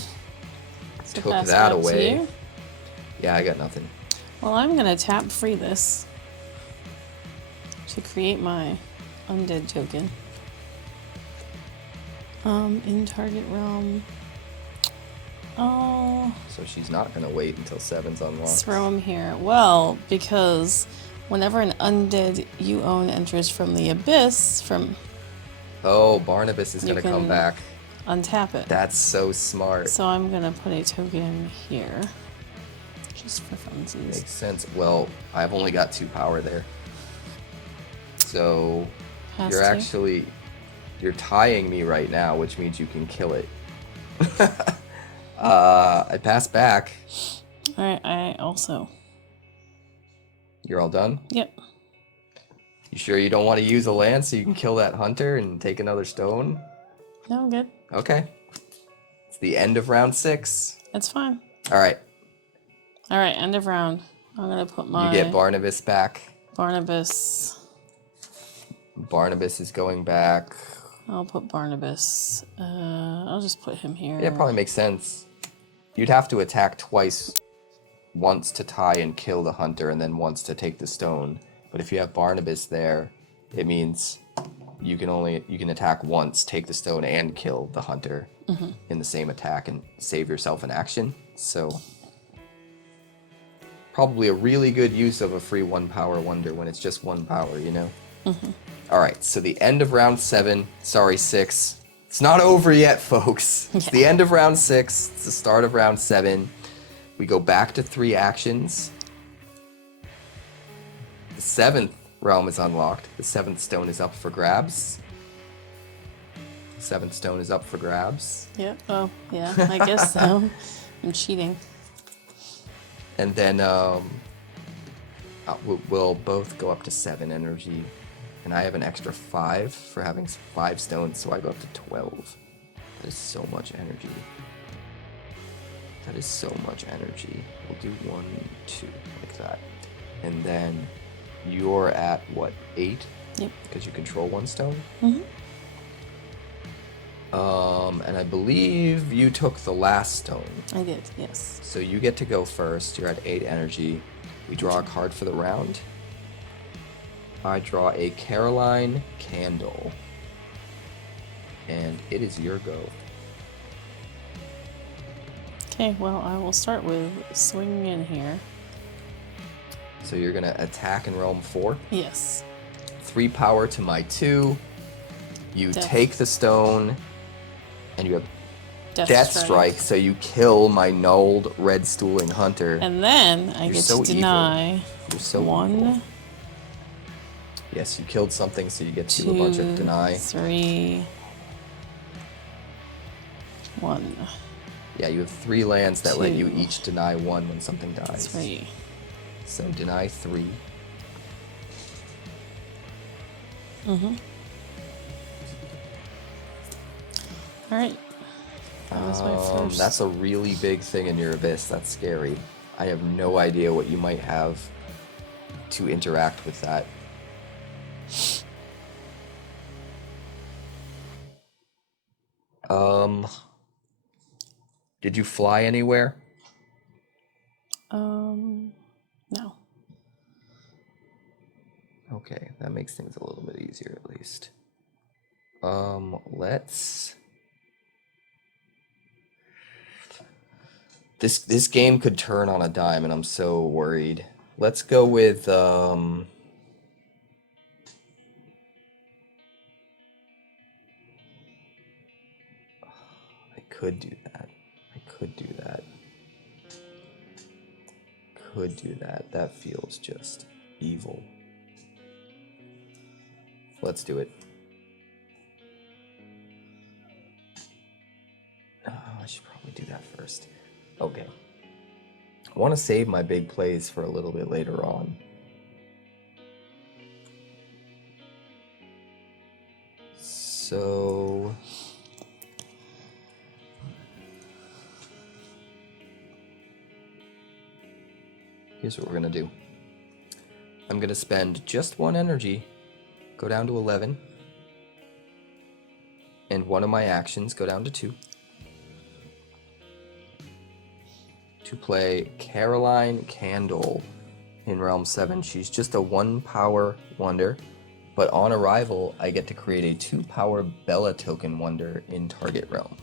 took that away. Yeah, I got nothing. Well, I'm gonna tap free this to create my undead token. In target realm. Oh. So she's not gonna wait until 7's unlocked. Throw him here. Well, because whenever an undead you own enters from the abyss, Oh, Barnabas is gonna come back. Untap it. That's so smart. So I'm gonna put a token here, just for funsies. Makes sense. Well, I've only got 2 power there, so you're tying me right now, which means you can kill it. I pass back. All right. I also. You're all done? Yep. You sure you don't want to use a land so you can kill that hunter and take another stone? No, I'm good. Okay. It's the end of round 6. That's fine. All right. All right, end of round. I'm gonna put my. You get Barnabas back. Barnabas. Barnabas is going back. I'll put Barnabas. I'll just put him here. Yeah, it probably makes sense. You'd have to attack twice. Once to tie and kill the hunter, and then once to take the stone. But if you have Barnabas there, it means you can attack once, take the stone, and kill the hunter in the same attack and save yourself an action. So probably a really good use of a free 1-power wonder when it's just 1 power, you know? Mm-hmm. Alright, so the end of round 7, sorry 6. It's not over yet, folks. It's Yeah. the end of round 6, it's the start of round 7. We go back to 3 actions. The 7th realm is unlocked. The 7th stone is up for grabs. The 7th stone is up for grabs. Yep. Oh, yeah. I guess so. I'm cheating. And then we'll both go up to 7 energy. And I have an extra 5 for having 5 stones, so I go up to 12. That is so much energy. That is so much energy. We'll do 1, 2, like that. And then you're at, what, 8? Yep. Because you control 1 stone? Mm-hmm. And I believe you took the last stone. I did, yes. So you get to go first. You're at 8 energy. We draw a card for the round. I draw a Caroline Candle. And it is your go. Okay, well, I will start with swinging in here. So you're going to attack in Realm 4. Yes. 3 power to my 2. You Death. take the stone. And you have Death Death Strike, so you kill my nulled Redstooling Hunter. And then I get to deny You're so 1, evil. Yes, you killed something, so you get to 2, a bunch of deny. 3, 1. Yeah, you have 3 lands that let you 2, each deny 1 when something dies. 3. So deny 3. Mm-hmm. Alright. That was my first. That's a really big thing in your Abyss. That's scary. I have no idea what you might have to interact with that. Did you fly anywhere? No. Okay, that makes things a little bit easier at least. Let's... This game could turn on a dime, and I'm so worried. Let's go with, I could do that. Could do that. That feels just evil. Let's do it. Oh, I should probably do that first. Okay. I want to save my big plays for a little bit later on. So... here's what we're going to do. I'm going to spend just 1 energy, go down to 11, and one of my actions go down to 2. To play Caroline Candle in Realm 7. She's just a 1-power wonder, but on arrival, I get to create a 2-power Bella token wonder in target realm.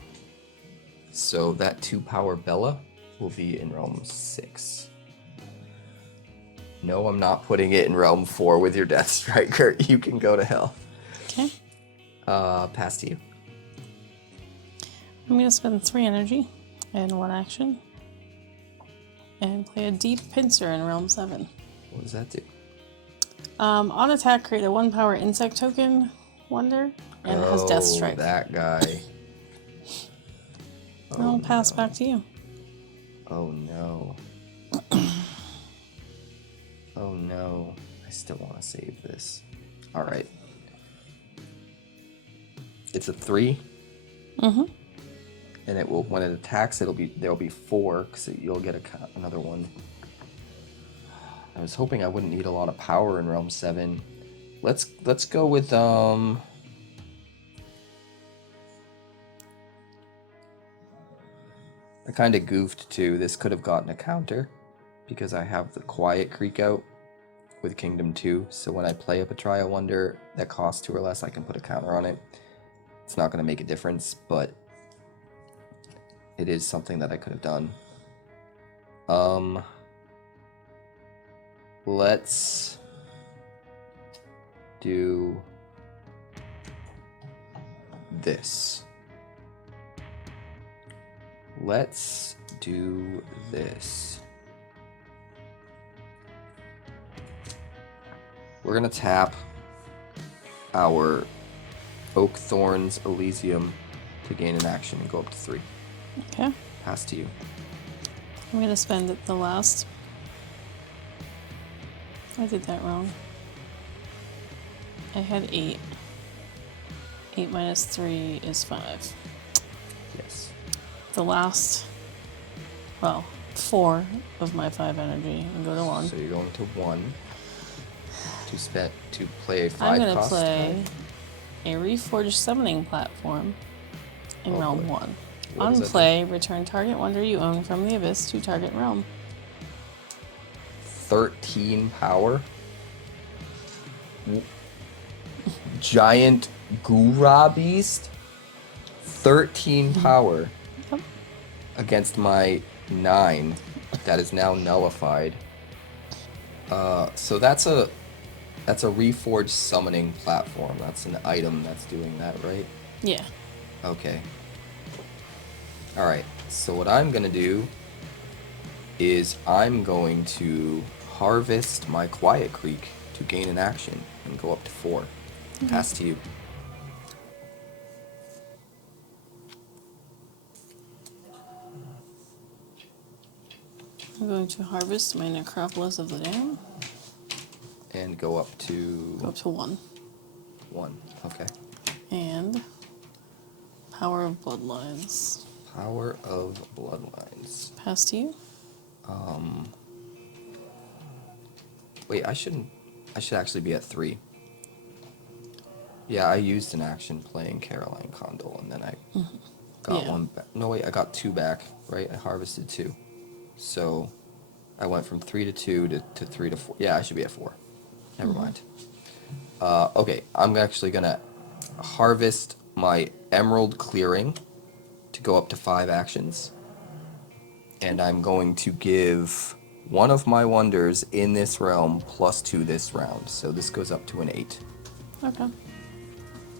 So that 2-power Bella will be in Realm 6. No, I'm not putting it in Realm 4 with your Death Striker. You can go to hell. Okay. Pass to you. I'm going to spend 3 energy and 1 action. And play a Deep Pincer in Realm 7. What does that do? On attack, create a 1-power insect token wonder, and it has Death Strike. That guy. I'll pass back to you. Oh no. Oh no. I still want to save this. Alright. It's a 3. Mm-hmm. And it will, when it attacks, there'll be 4, because you'll get another one. I was hoping I wouldn't need a lot of power in Realm 7. Let's go with I kind of goofed too. This could have gotten a counter because I have the Quiet Creek out with Kingdom 2. So when I play a Betrayal Wonder that costs 2 or less, I can put a counter on it. It's not going to make a difference, but it is something that I could have done. let's do this. Let's do this. We're gonna tap our Oakthorn's Elysium to gain an action and go up to 3. Okay. Pass to you. I'm gonna spend the last. I did that wrong. I had 8. 8 minus 3 is 5. Yes. The last, well, 4 of my 5 energy and go to 1. So you're going to 1 to play a 5 I'm gonna cost play card. a reforged summoning platform in Oh, realm boy. 1. What On does that play, return target wonder you own from the abyss to target realm. 13 power. Giant Gura Beast. 13 power Yep. against my 9 that is now nullified. So that's a reforged summoning platform. That's an item that's doing that, right? Yeah. Okay. Alright, so what I'm gonna do is I'm going to harvest my Quiet Creek to gain an action and go up to 4. Pass to you. I'm going to harvest my Necropolis of the Dam. And go up to Go up to 1. 1. Okay. And Power of Bloodlines. Power of Bloodlines. Pass to you. Wait, I should actually be at 3. Yeah, I used an action playing Caroline Condal, and then I got Yeah. 1 back. No, wait, I got 2 back, right? I harvested 2. So I went from 3 to 2 to 3 to 4. Yeah, I should be at 4. Never mind. Okay, I'm actually gonna harvest my Emerald Clearing to go up to 5 actions. And I'm going to give one of my wonders in this realm +2 this round. So this goes up to an 8. Okay.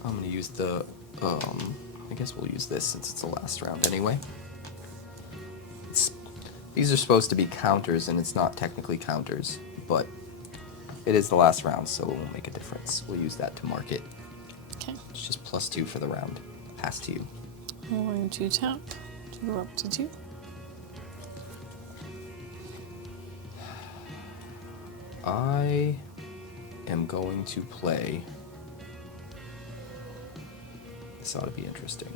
I'm going to use the, I guess we'll use this since it's the last round anyway. These are supposed to be counters, and it's not technically counters, but it is the last round, so it won't make a difference. We'll use that to mark it. Okay. It's just +2 for the round. Pass to you. I'm going to tap to go up to 2. I am going to play. This ought to be interesting.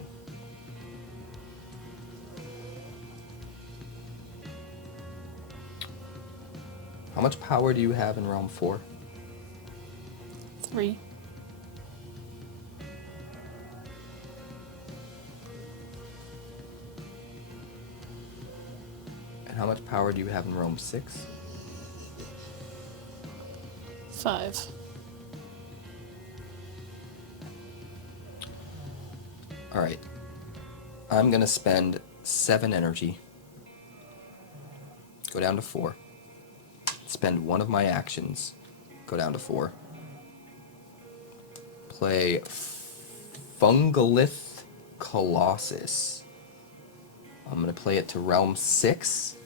How much power do you have in Realm 4? 3. And how much power do you have in Realm 6? 5. Alright. I'm going to spend 7 energy. Go down to 4. Spend one of my actions. Go down to 4. Play Fungolith Colossus. I'm going to play it to Realm 6.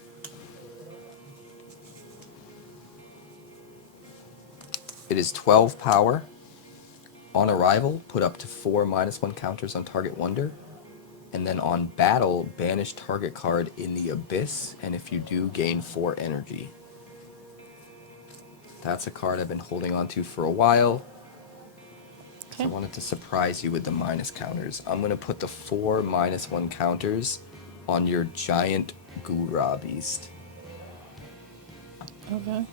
It is 12 power. On arrival, put up to 4 -1 counters on target wonder. And then on battle, banish target card in the abyss. And if you do, gain 4 energy. That's a card I've been holding on to for a while. Okay. I wanted to surprise you with the minus counters. I'm going to put the 4 -1 counters on your giant Gura Beast. Okay.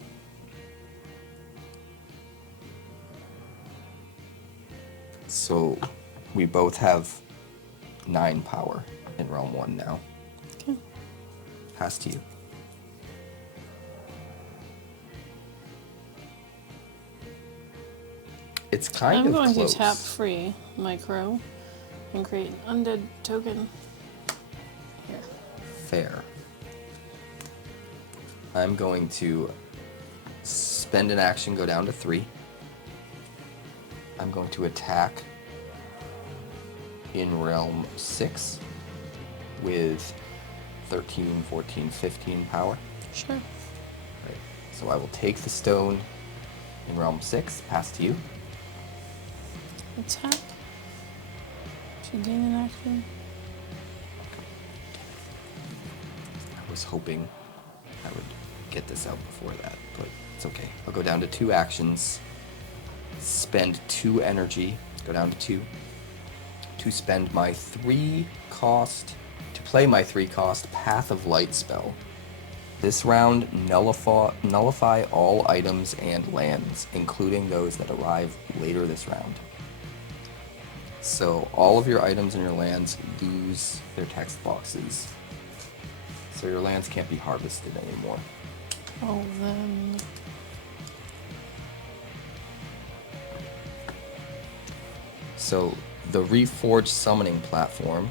So we both have 9 power in Realm 1 now. Okay. Pass to you. It's kind I'm of going close. to tap free my crow and create an undead token. Here. Fair. I'm going to spend an action, go down to 3. I'm going to attack in realm 6 with 13, 14, 15 power. Sure. Right. So I will take the stone in realm 6, pass to you. Attack. To gain an action. I was hoping I would get this out before that, but it's okay. I'll go down to 2 actions, spend 2 energy, go down to 2, to spend my 3 cost, to play my 3 cost Path of Light spell. This round, nullify all items and lands, including those that arrive later this round. So all of your items and your lands lose their text boxes. So your lands can't be harvested anymore. Oh, then. So the Reforged Summoning Platform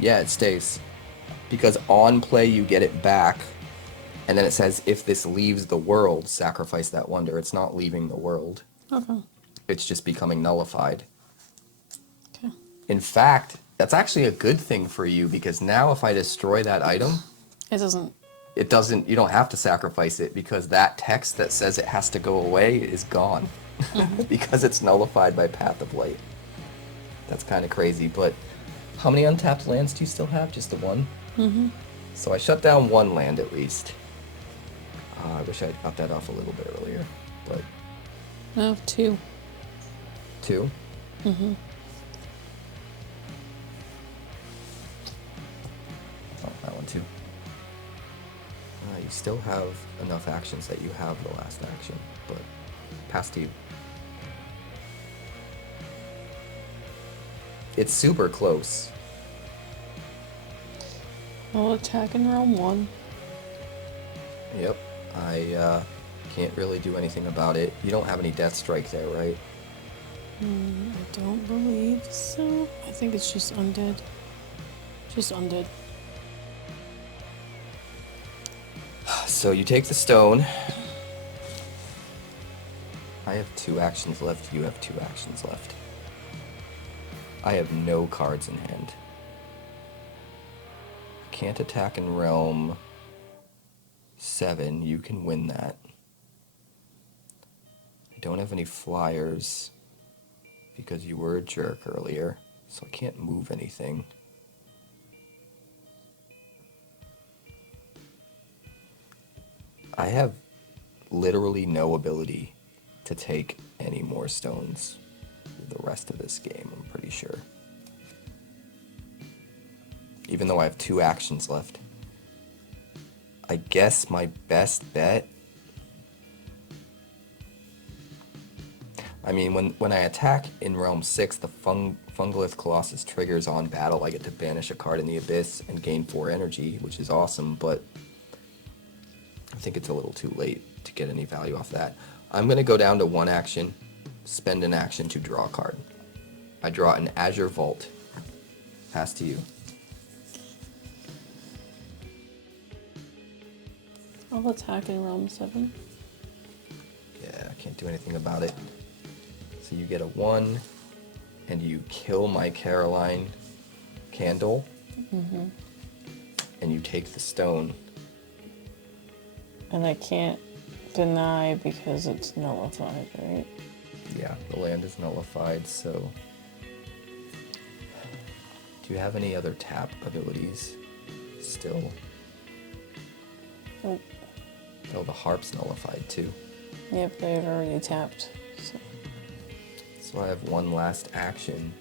yeah, it stays. Because on play you get it back, and then it says if this leaves the world, sacrifice that wonder. It's not leaving the world. Okay. It's just becoming nullified. Okay. In fact, that's actually a good thing for you, because now if I destroy that item, It doesn't. you don't have to sacrifice it, because that text that says it has to go away is gone. Because it's nullified by Path of Light. That's kind of crazy, but how many untapped lands do you still have? Just the 1? Mm-hmm. So I shut down 1 land at least. I wish I'd got that off a little bit earlier, but... No, 2. 2? Mm-hmm. Oh, that one too. You still have enough actions that you have the last action, but pass to you. It's super close. I'll attack in realm 1. Yep. I can't really do anything about it. You don't have any Death Strike there, right? I don't believe so. I think it's just undead. Just undead. So you take the stone. I have 2 actions left. You have 2 actions left. I have no cards in hand. I can't attack in realm 7. You can win that. I don't have any flyers because you were a jerk earlier, so I can't move anything. I have literally no ability to take any more stones the rest of this game, I'm pretty sure. Even though I have 2 actions left. I guess my best bet... I mean, when I attack in Realm 6, the Fungolith Colossus triggers on battle. I get to banish a card in the Abyss and gain 4 energy, which is awesome, but I think it's a little too late to get any value off that. I'm going to go down to 1 action, spend an action to draw a card. I draw an Azure Vault. Pass to you. I'll attack in realm 7. Yeah, I can't do anything about it. So you get a 1, and you kill my Caroline candle, and you take the stone. And I can't deny because it's nullified, right? Yeah, the land is nullified, so... Do you have any other tap abilities still? Oh. Oh, the harp's nullified too. Yep, they've already tapped. So I have 1 last action.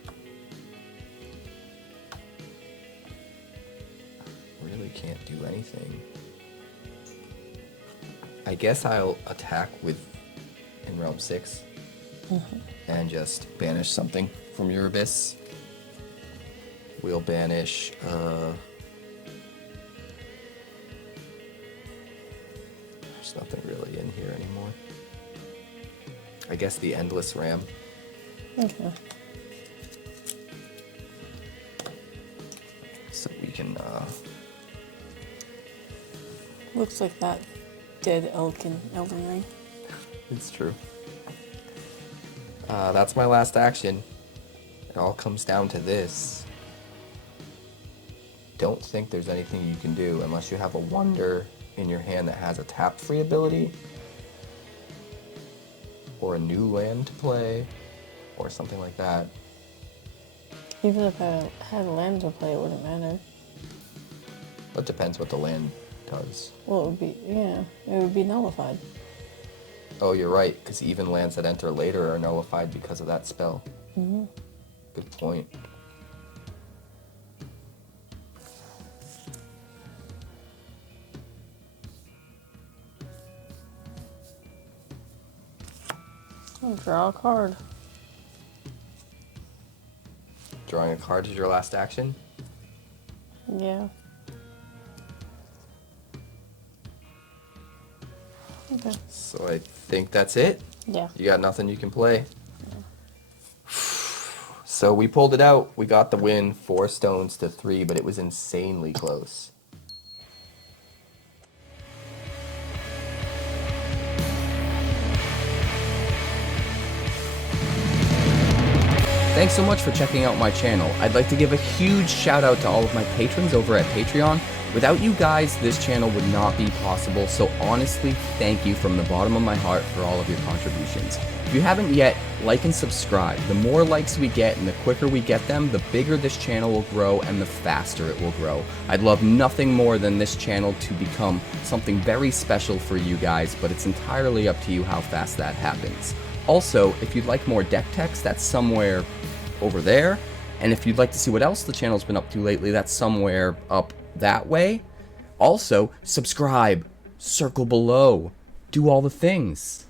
Really can't do anything. I guess I'll attack in Realm 6 and just banish something from your Abyss. We'll banish there's nothing really in here anymore. I guess the Endless Ram. Okay. So we can Looks like that dead elk in Elden Ring. It's true. That's my last action. It all comes down to this. Don't think there's anything you can do unless you have a wonder in your hand that has a tap-free ability, or a new land to play, or something like that. Even if I had land to play, it wouldn't matter. It depends what the land does. Well, it would be, yeah, it would be nullified. Oh, you're right, because even lands that enter later are nullified because of that spell. Mm-hmm. Good point. I'll draw a card. Drawing a card is your last action? Yeah. Okay. So I think that's it. Yeah. You got nothing you can play. So we pulled it out. We got the win, 4 stones to 3, but it was insanely close. Thanks so much for checking out my channel. I'd like to give a huge shout out to all of my patrons over at Patreon. Without you guys, this channel would not be possible, so honestly, thank you from the bottom of my heart for all of your contributions. If you haven't yet, like and subscribe. The more likes we get and the quicker we get them, the bigger this channel will grow and the faster it will grow. I'd love nothing more than this channel to become something very special for you guys, but it's entirely up to you how fast that happens. Also, if you'd like more deck techs, that's somewhere over there. And if you'd like to see what else the channel's been up to lately, that's somewhere up that way. Also, subscribe, circle below, do all the things.